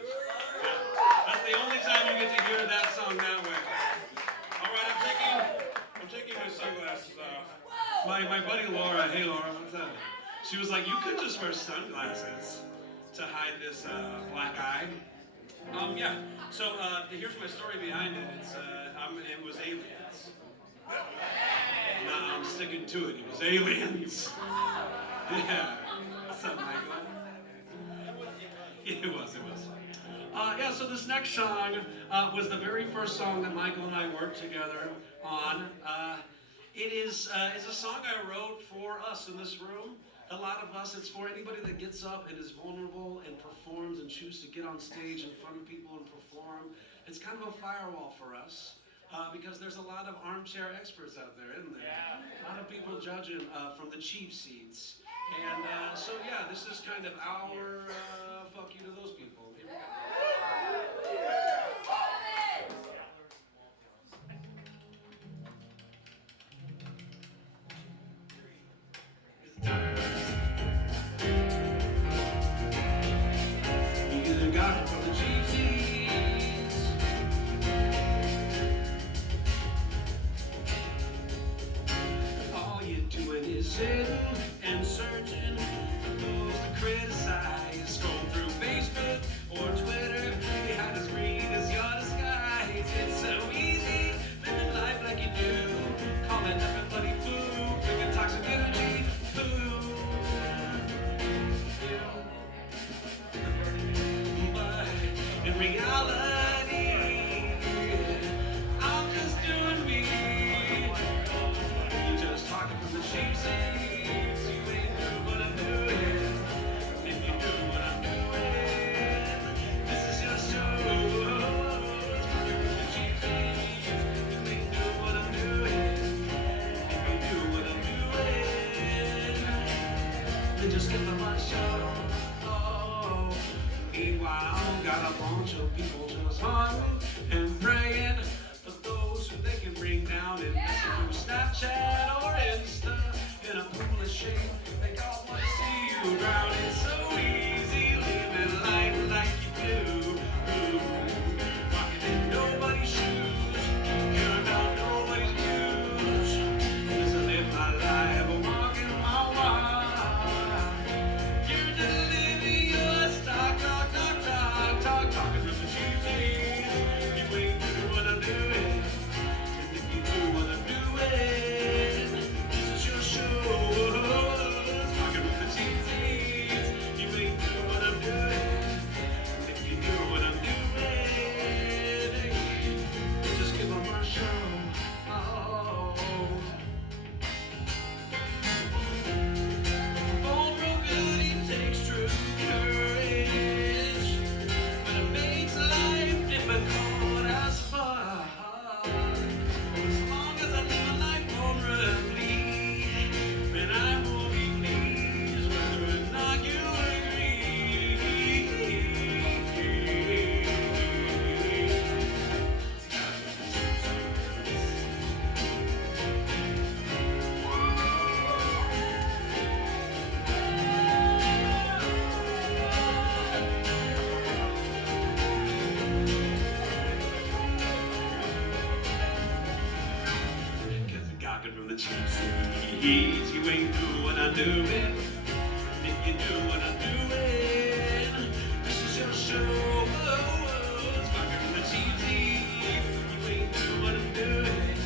That's the only time you get to hear that song that way. All right, I'm taking my sunglasses off. My buddy Laura, hey Laura, what's up? She was like, you could just wear sunglasses to hide this black eye. Yeah. So here's my story behind it. It was aliens. Nah, I'm sticking to it. It was aliens. Yeah. What's up, Michael? It was. Yeah, so this next song was the very first song that Michael and I worked together on. It is a song I wrote for us in this room. A lot of us, it's for anybody that gets up and is vulnerable and performs and chooses to get on stage in front of people and perform. It's kind of a firewall for us because there's a lot of armchair experts out there, isn't there? Yeah. A lot of people judging from the cheap seats. And so yeah, this is kind of our fuck you to those people. Here we go. You got it from the cheap seats. All you're doing is sitting and searching for those to criticize. Scroll through Facebook or Twitter. got a bunch of people just hunting and praying for those who they can bring down and through Snapchat or Insta in a pool of shame. They all want to see you drown. It's so easy living life like you do. Walking in nobody's shoes, caring about nobody's views. As I live my life, walking my walk. You're just living your stock, talking from the cheesies. You ain't doing what I'm doing, and if you do what I'm doing, this is your show. Talking from the cheesies. You ain't doing what I'm doing, and if you do what I'm doing, just give 'em a show. Born broken, it takes true courage, but it makes life difficult as fuck. As long as I live my life honorably, then I will be pleased whether or not you Cause I'm gawking from the cheesies. You ain't doing what I'm doing. If you do what I'm doing, this is your show. It's gawking from the cheesies. You ain't doing what I'm doing.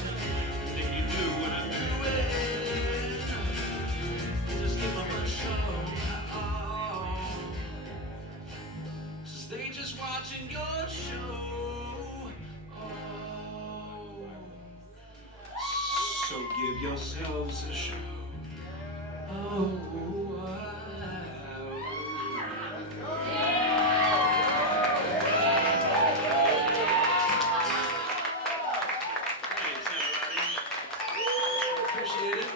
If you do what I'm doing, just give 'em a show. Since they just watching your show. So give yourselves a show. Oh, wow. Thanks, everybody. Appreciate it.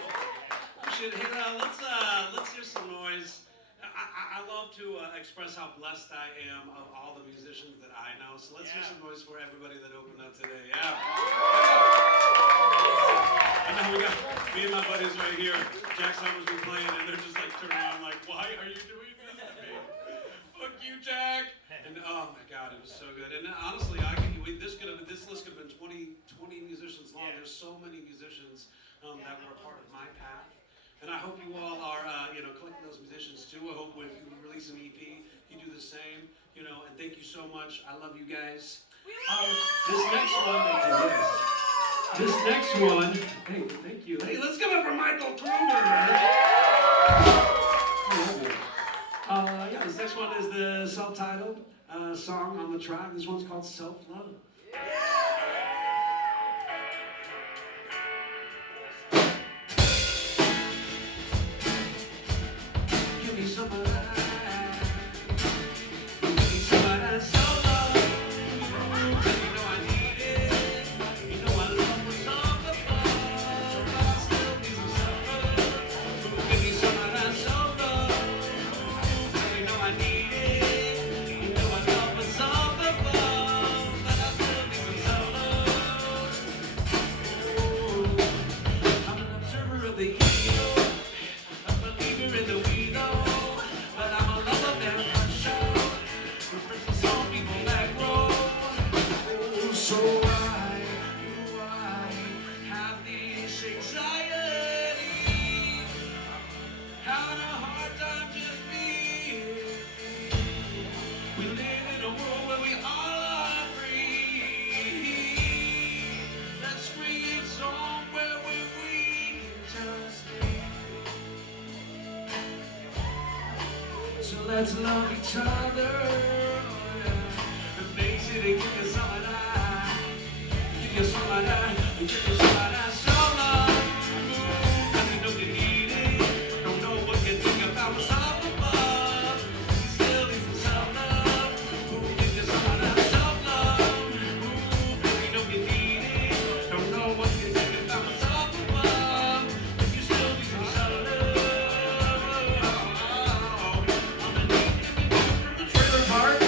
Appreciate it. Hey, let's hear some noise. I love to express how blessed I am of all the musicians that I know. So let's hear some noise for everybody that opened up today. Yeah. I know we got me and my buddies right here. Jack Summers been playing, and they're just like turning around, like, "Why are you doing this to me? Fuck you, Jack!" And oh my God, it was so good. And honestly, this list could have been 20 musicians long. There's so many musicians that were a part of my path, and I hope you all are, collecting those musicians too. I hope when you release an EP, you do the same. And thank you so much. I love you guys. This next one, hey, thank you. Hey, let's give it for Michael Kruger. This next one is the self-titled song on the track. This one's called Self-Love. Give me some of that. Give me some of that self-love. You know I need it. You know I love what's up above. But I still need some self-love. Give me some of that self-love. You know I need it. You know I love what's up above. But I still need some self-love. I'm an observer of the ego, a believer in the we know, but I'm a lover man for sure. For some people back row. So why do I have this anxiety? Having a hard time just being. We live in a world where we all are free. Let's create somewhere where we can just be. So let's love each other, and face it and give you some of that. Give you some of that. Give you some of that self-love. And you know you need it. Don't know what you think about what's up above. You still need some self-love. Give you some of that self-love. And you know you need it. Don't know what you think about what's up above. You still need some self-love. I'm a need from the trailer park.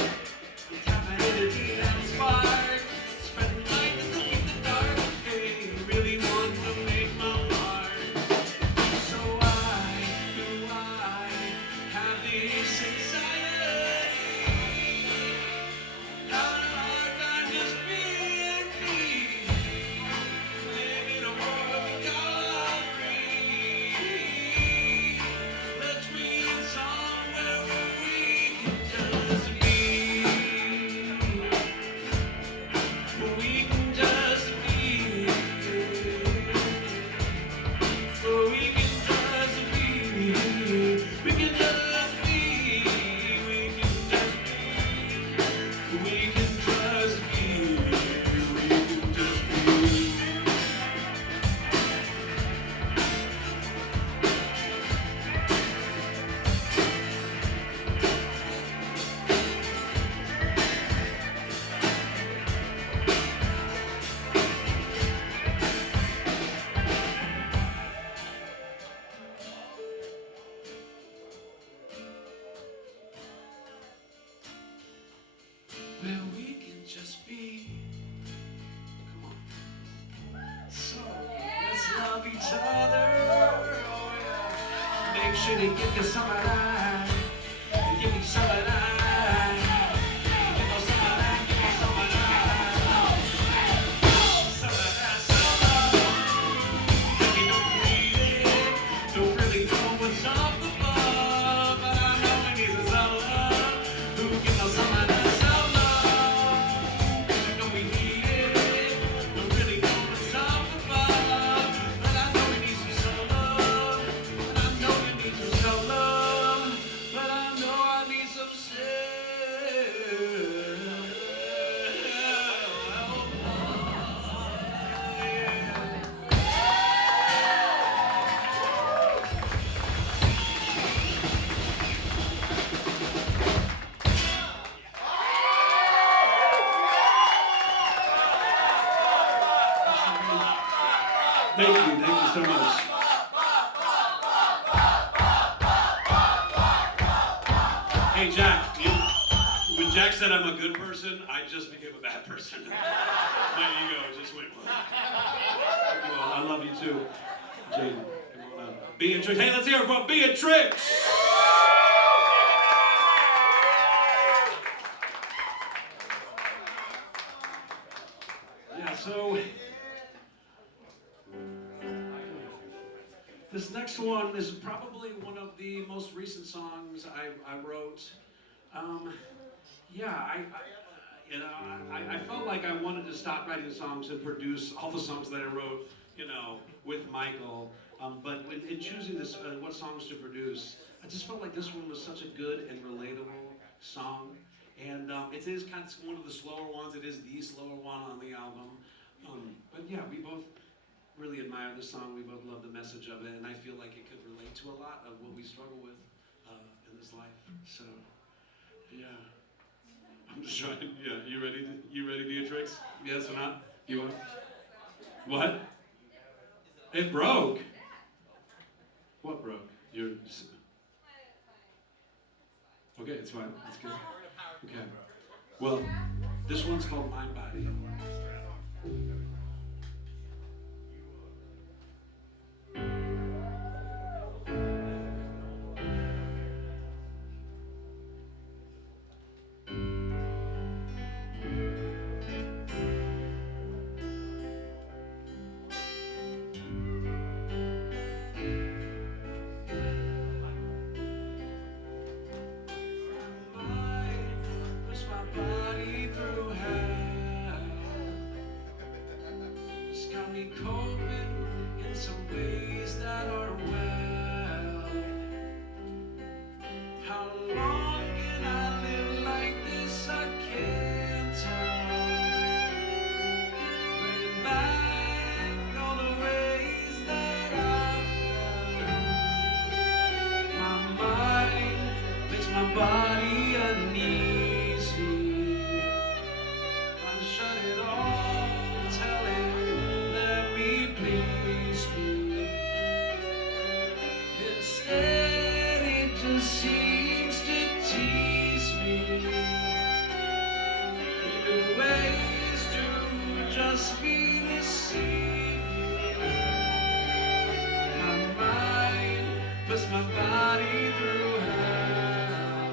where we can just be. Come on. So let's love each other. Oh yeah. Make sure to give you some of that. Give me some of that. Give me some of that. Give me some of that. Some of that. Some of that. If you don't need it, don't really know what's up above, but I know we need some love. Who gives us some of that? Some love. You know we need it. Don't really know what's up above, but I know we need some love. But I know we need some love. But I know I need some Thank you so much. Hey Jack, when Jack said I'm a good person, I just became a bad person. My ego just went. Well, I love you too, Jaden. Come on up. Beatrix. Hey, let's hear it from Beatrix. Yeah. So. This next one is probably one of the most recent songs I wrote. I felt like I wanted to stop writing songs and produce all the songs that I wrote, with Michael. But in choosing this, what songs to produce, I just felt like this one was such a good and relatable song. And it is kind of one of the slower ones. It is the slower one on the album. But yeah, we both really admire this song. We both love the message of it, and I feel like it could relate to a lot of what we struggle with in this life. So, yeah. I'm just trying. Yeah, you ready? You ready, Beatrix? Yes or not? You want? What? It broke. What broke? Your. Okay, it's fine. It's good. Okay. Well, this one's called Mind Body. Coping in some ways that are well. How long can I live like this? I can't tell. Bringing back all the ways that I felt. My mind makes my body uneasy. I shut it off, tell it. Please me. Instead, it just seems to tease me in new ways to just be deceiving. My mind puts my body through hell.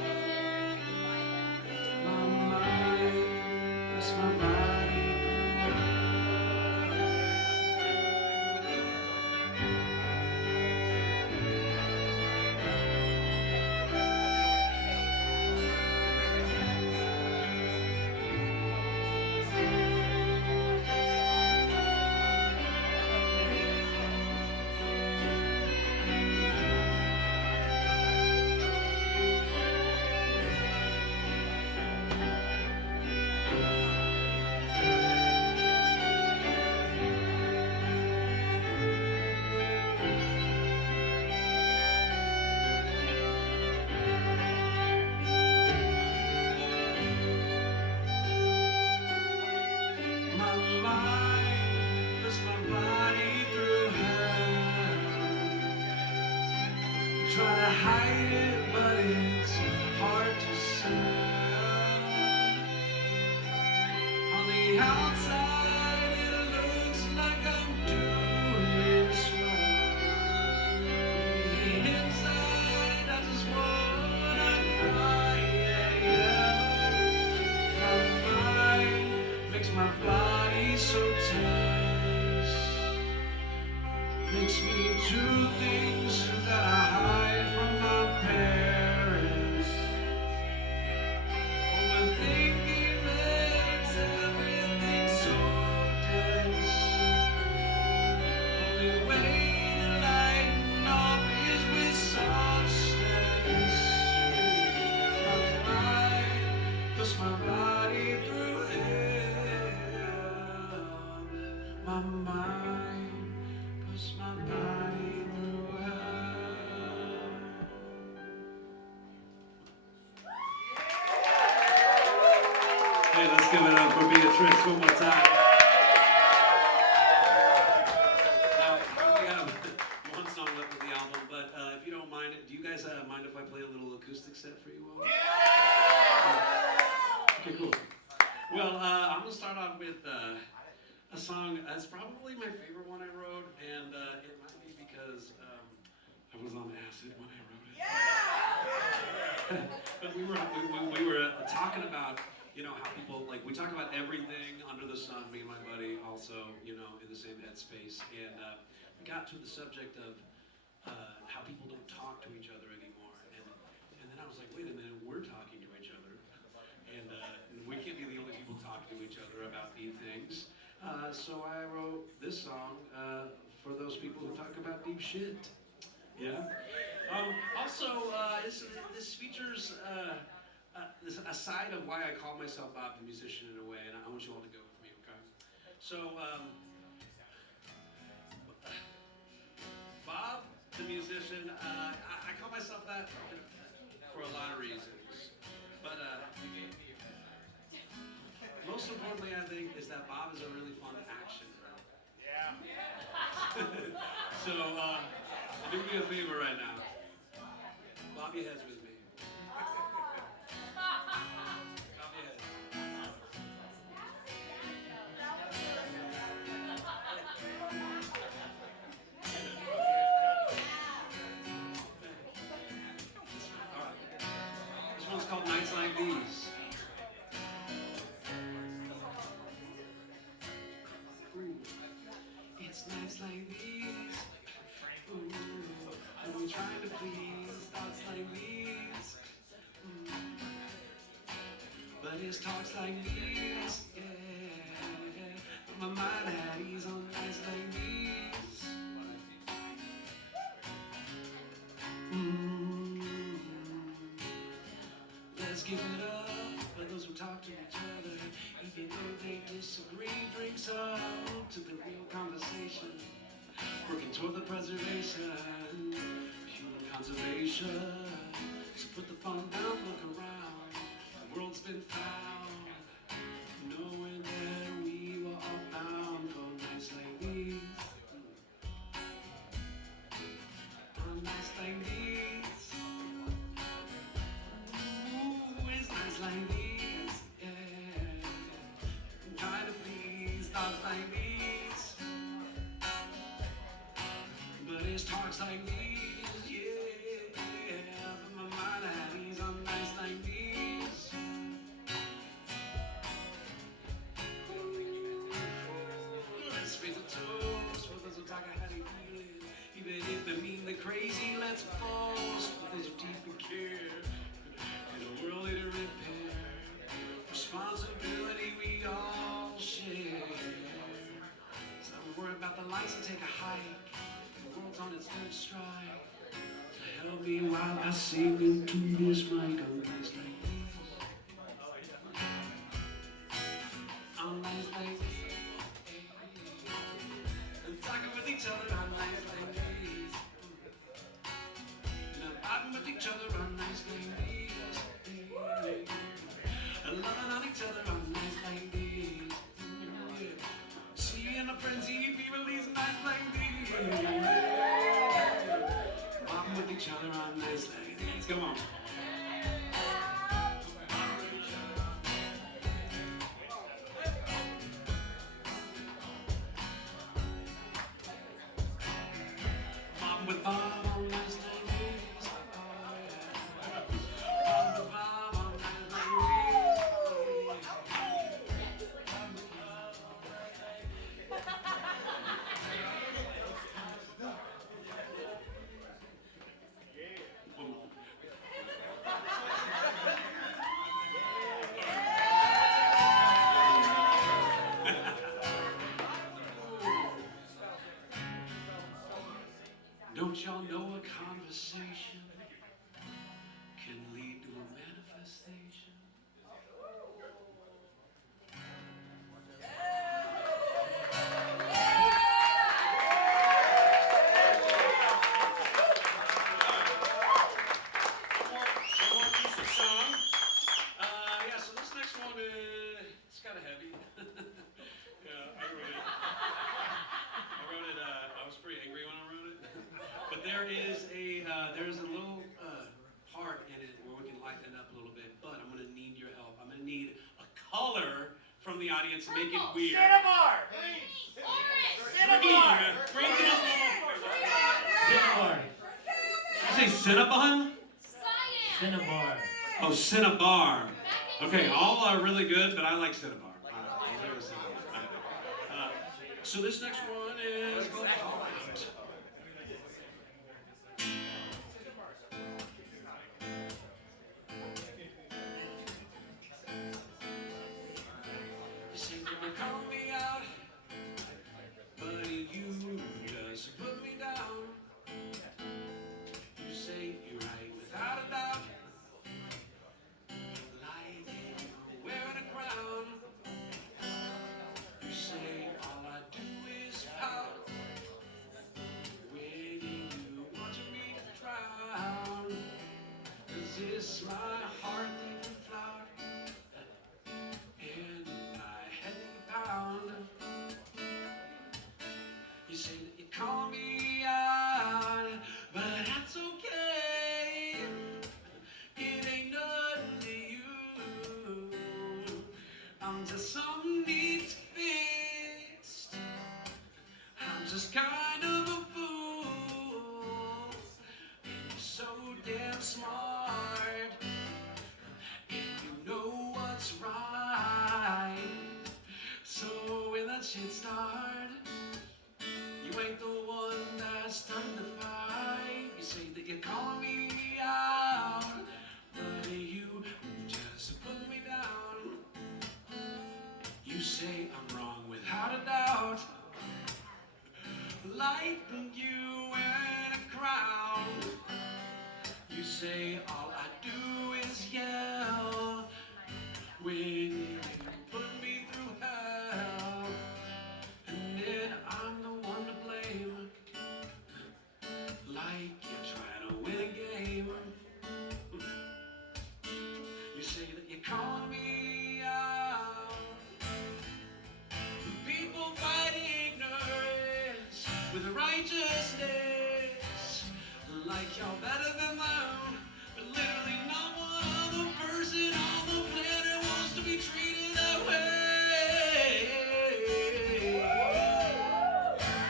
so tense. Makes me do things that I hide from my parents. Overthinking makes everything so dense. Only way to lighten up is with substance. My mind puts my body through hell. My mind puts my body through hell. Hey, let's give it up for Beatrice one more time. Now, we have one song left of the album, but if you don't mind, do you guys mind if I play a little acoustic set for you all? Okay, cool. Well, I'm going to start off with a song. It's probably my favorite one I wrote, and it might be because I was on acid when I wrote it. But we were talking about, you know, how people, like, we talk about everything under the sun, me and my buddy also, you know, in the same headspace, and we got to the subject of how people don't talk to each other anymore, and then I was like, wait a minute, we're talking to each other, and we can't be the only people talking to each other about deep things, so I wrote this song for those people who talk about deep shit. Yeah. Also, this features a side of why I call myself Bob the musician in a way, and I want you all to go with me, okay? So, Bob the musician, I call myself that for a lot of reasons, but most importantly, I think, is that Bob is a really fun action hero. Yeah. So, do me a favor right now. Bob your heads with me. Bob your heads. All right. This one's called Nights Like These. It's nights like these. And I'm trying to please thoughts like these. But it's talks like these, yeah. My mind at ease on nights like these. Let's give it up for those who talk to each other, even though they disagree. Drinks up to the real conversation, working toward the preservation, human conservation. So put the phone down, look around. The world's been found, knowing that we were all bound for nights like these. On nights like these. Ooh, it's nights like these, yeah. I'm trying to please thoughts like these. But it's talks like these, yeah. But my mind at ease on nights like these. Let's raise a toast for those who talk how they feel it. Even if they mean the crazy, let's boast for those who deeply care. In a world in repair, responsibility we all share. So don't worry about the lights and take a hike. The world's on its third strike. Help me while I sing into this mic on nights like these. On nights like these. And talking with each other on nights like these. And vibing with each other on nights like these. And loving on each other on nights like these. Seeing a frenzy, people these nights like these. Vibing with each other on nights like these. Come on. there's a little part in it where we can lighten it up a little bit, but I'm gonna need your help. I'm gonna need a color from the audience to make it weird. Cinnabar! Green. Cinnabar! Green is Cinnabar! Did you say Cinnabon? Cinnabar. Oh, Cinnabar. Okay, all are really good, but I like Cinnabar. So this next one is called Call Out. You say you call me out, but you just put me down. You say you're right without a doubt, like you're wearing a crown. You say all I do is pout when you want me to drown. 'Cause it's my heart that you flout and my head that you pound. You say that you call me out, but that's okay. It ain't nothing to you. I'm just some needs fixed. I'm just kind of a fool. And you're so damn smart. And you know what's right. So when that shit start, you ain't the one that's starting the fight. You say that you're calling me out, but you just put me down. You say I'm wrong without a doubt, like you wearing a crown. You say all I do is yell when you put me through hell, and then I'm the one to blame, like you're trying to win a game. You say that you're calling me out. People fight ignorance with righteousness, like y'all better than them, but literally not one other person on the planet wants to be treated that way.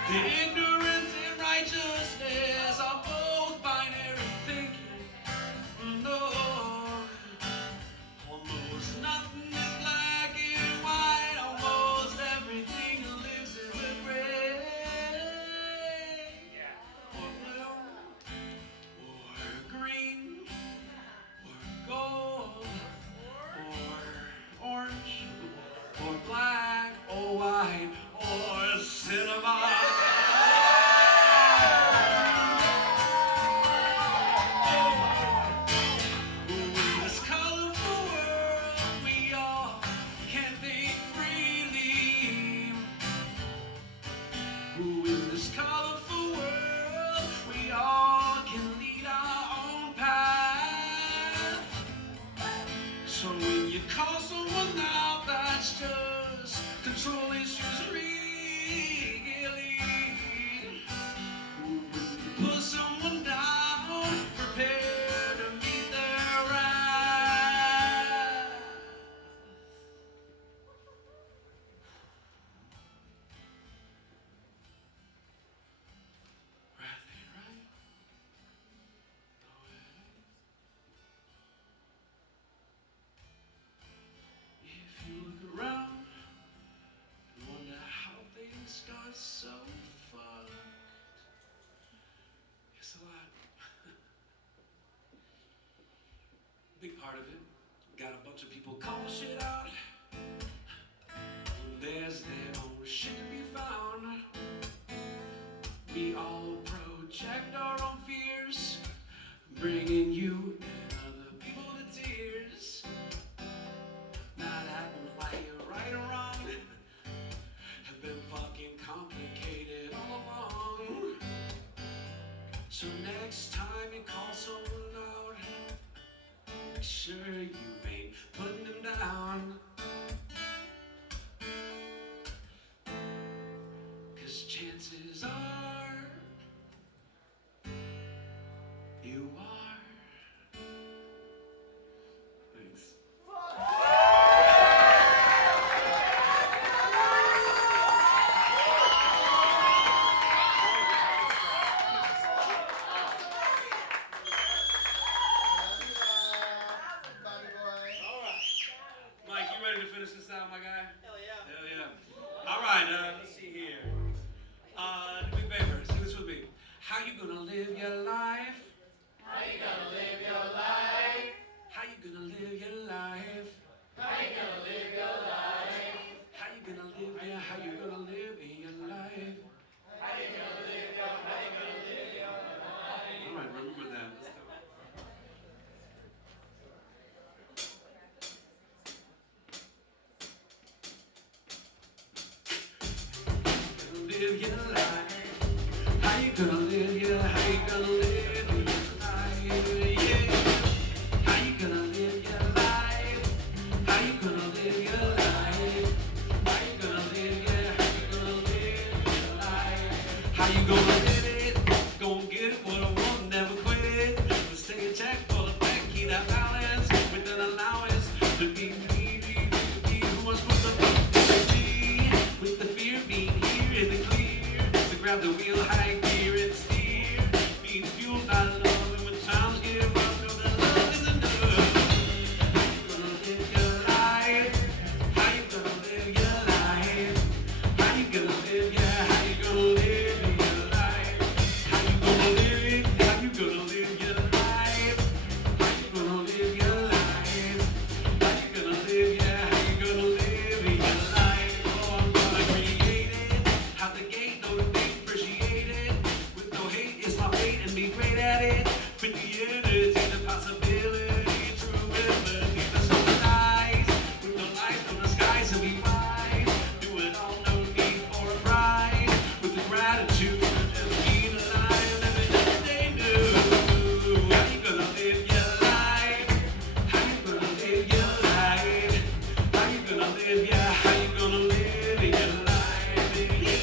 The ignorance and righteousness are both binary thinking. No, almost nothing is black and white. Almost everything lives in the gray. Or blue, or green, or gold, or orange, or black, or white, or cinema. In this colorful world, we all can think freely. In this colorful world, we all can lead our own path. So when you call someone out, that's just control issues really. When you put someone down, prepare to meet their wrath. Wrath ain't right. No, it ain't. If you look around and wonder how things got so fucked, it's a lot. Big part of it. Got a bunch of people calling shit out. There's their own shit to be found. We all project our own fears, bringing you and other people to tears. Not acting like you're right or wrong, have been fucking complicated all along. So next time you call someone out, make sure you ain't putting them down. 'Cause chances are you finish this out, my guy? Hell yeah. Hell yeah. All right, let's see here. Do me a favor, sing this with me. How you gonna live your life? How you gonna live your life? How you gonna live your life? How you gonna live your life? How you gonna live, yeah, how you gonna live in your life? How you gonna live your, how you gonna live your life? All right, remember that. Let's do it. Live your life. How you gonna live your, how you gonna live your life? Yeah. How you gonna live your life? How you gonna live your life? How you gonna live, yeah, how you gonna live your life? How you gonna live it? Gonna get it, what I want, never quit it. Stay in check, pull it back, keep that balance with an allowance to be who was supposed to be with the fear being here in the clear. To grab the wheel, high gear and steer, being fueled by love, and when times get rough, know that love is enough. How you gonna live your life? How you gonna live your life? How you gonna live, yeah, how you gonna live your life? How you gonna live it? How you gonna live your life? How you gonna live your life? How you gonna live, yeah, how you gonna live your life? Oh, I'm gonna create it. Out the gate, know that they appreciate it. With no hate, it's my fate and be great at it. With the energy, the possibility, true ability, the sunrise. With no lights, no disguise, and be wise. Do it all, no need for a prize. With the gratitude, just being alive, living every day new. How you gonna live your life? How you gonna live your life? How you gonna live, yeah, how you gonna live your life? Yeah.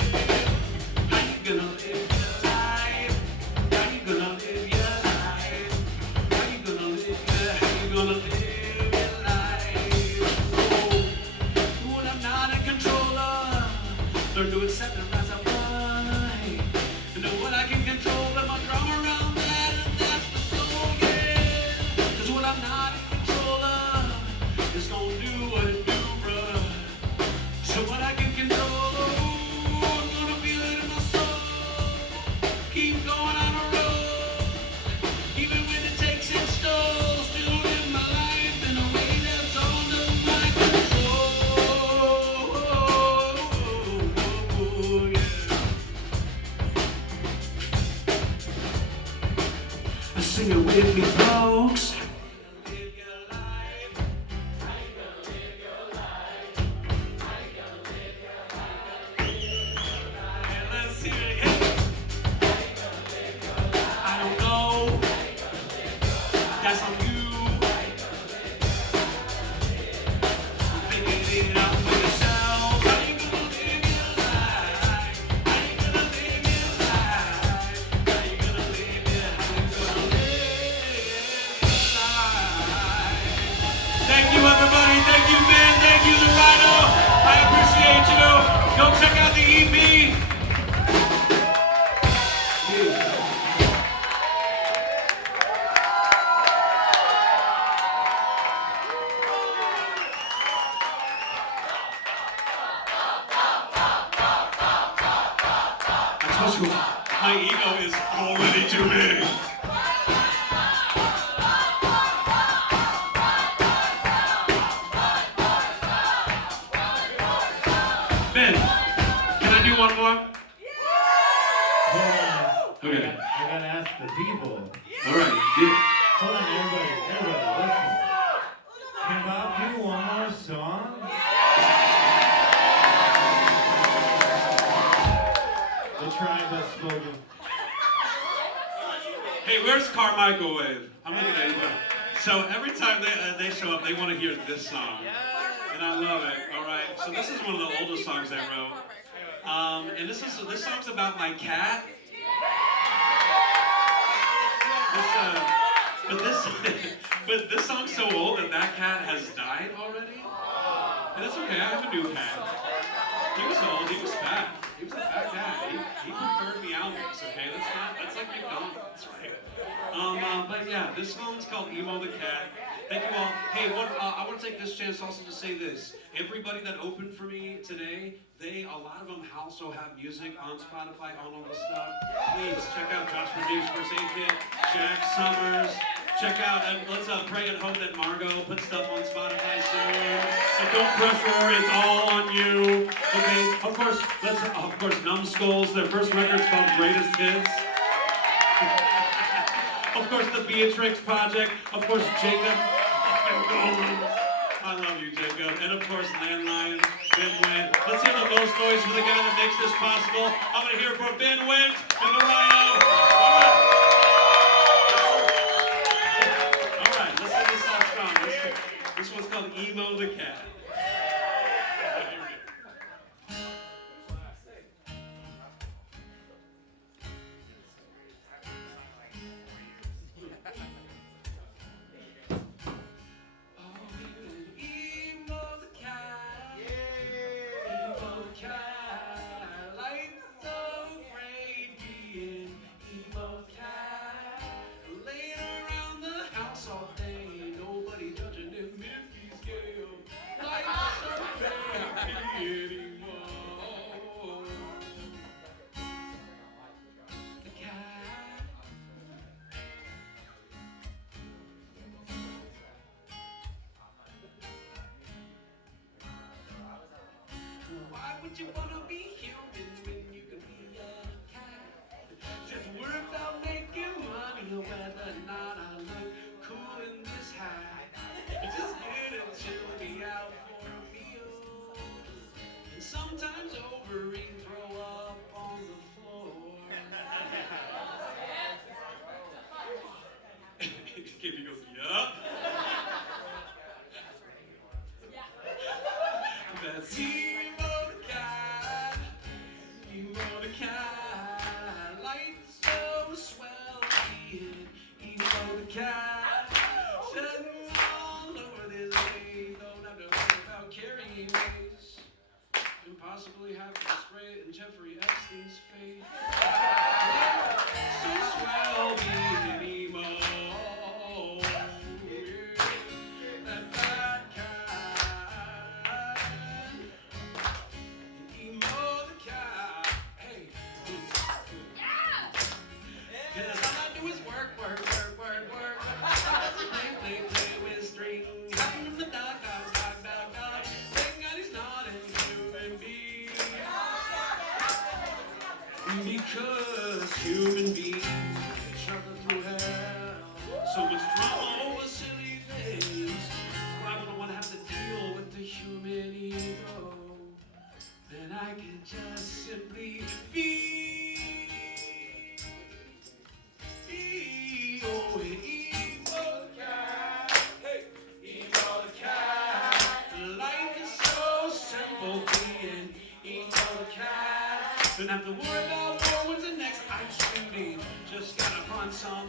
How you gonna live your life? How you gonna live your life? How you gonna live, yeah, how you gonna live your life? Oh, when I'm not in control of, learn to accept it as I might. And know what I can control, let my drum around that, and that's the goal, yeah. 'Cause what I'm not in control of is gonna do what it do, bruh. So what I can control, I'm gonna feel it in my soul. Keep going on the road, even when it takes its toll. Still live my life in a way that's under my control. Yeah. Sing it with me, folks. Live your life. How you gonna live your life? How you gonna live your life? Let's hear it. Hey. How you gonna live your life? I don't know. How you gonna live your life? That's on you. How you gonna live your life? Figure it out for yourself. How you gonna live your life? How you gonna live your life? How you gonna live your, how you gonna live your life? Thank you, everybody. Thank you, Ben. Thank you, the Rino. I appreciate you. Go check out the EP. I told you, my ego is already too big. Ben, can I do one more? Hold on. Okay. I gotta ask the people. All right. Yeah. Hold on, everybody, listen. Can Bob do one more song? The tribe has spoken. Hey, where's Carmichael Wave? I'm looking at you. So every time they show up, they want to hear this song, and I love it. All right. So this is one of the oldest songs I wrote, and this song's about my cat. But this song's so old that cat has died already, and that's okay. I have a new cat. He was old. He was fat. He was a fat guy. He preferred Meowmix, okay? That's like McDonald's, right? But yeah, this song's called Emo the Cat. Thank you all. Hey, I want to take this chance also to say this. Everybody that opened for me today, a lot of them also have music on Spotify, on all this stuff. Please check out Josh Reduce, First Aid Kit, Jack Summers. Check out, and let's pray and hope that Margot puts stuff on Spotify soon. And don't pressure her, it's all on you. Okay, of course, Numbskulls, their first record's called Greatest Hits. Of course, the Beatrix Project. Of course, Jacob. I love you, Jacob. And of course, Landline, Ben Went. Let's hear the most noise for the guy that makes this possible. I'm going to hear it for Ben Went and the Rino. All right, let's get this all strong. This one's called Emo the Cat. You wanna be human when you can be a cat? Just worry about making money, whether or not I look cool in this hat. Just get and chill me out for a meal. And sometimes overeat and throw up on the floor. Katie goes, yup. That's cat, shedding all over this way. Don't have to worry about carrying waste. And possibly have to spray it in Jeffrey Epstein's face. So swell being emo. Yeah. That fat cat. Emo the cat. Hey. Yeah. Cause all I do is work. Play with string. Hiding the dog. Thank God he's not a human being. Because human beings put each other through hell. So much drama over silly things. Why would I want to have to deal with the human ego? Then I can just simply be. Don't have to worry about war, when's the next ice shooting? Just gotta punch some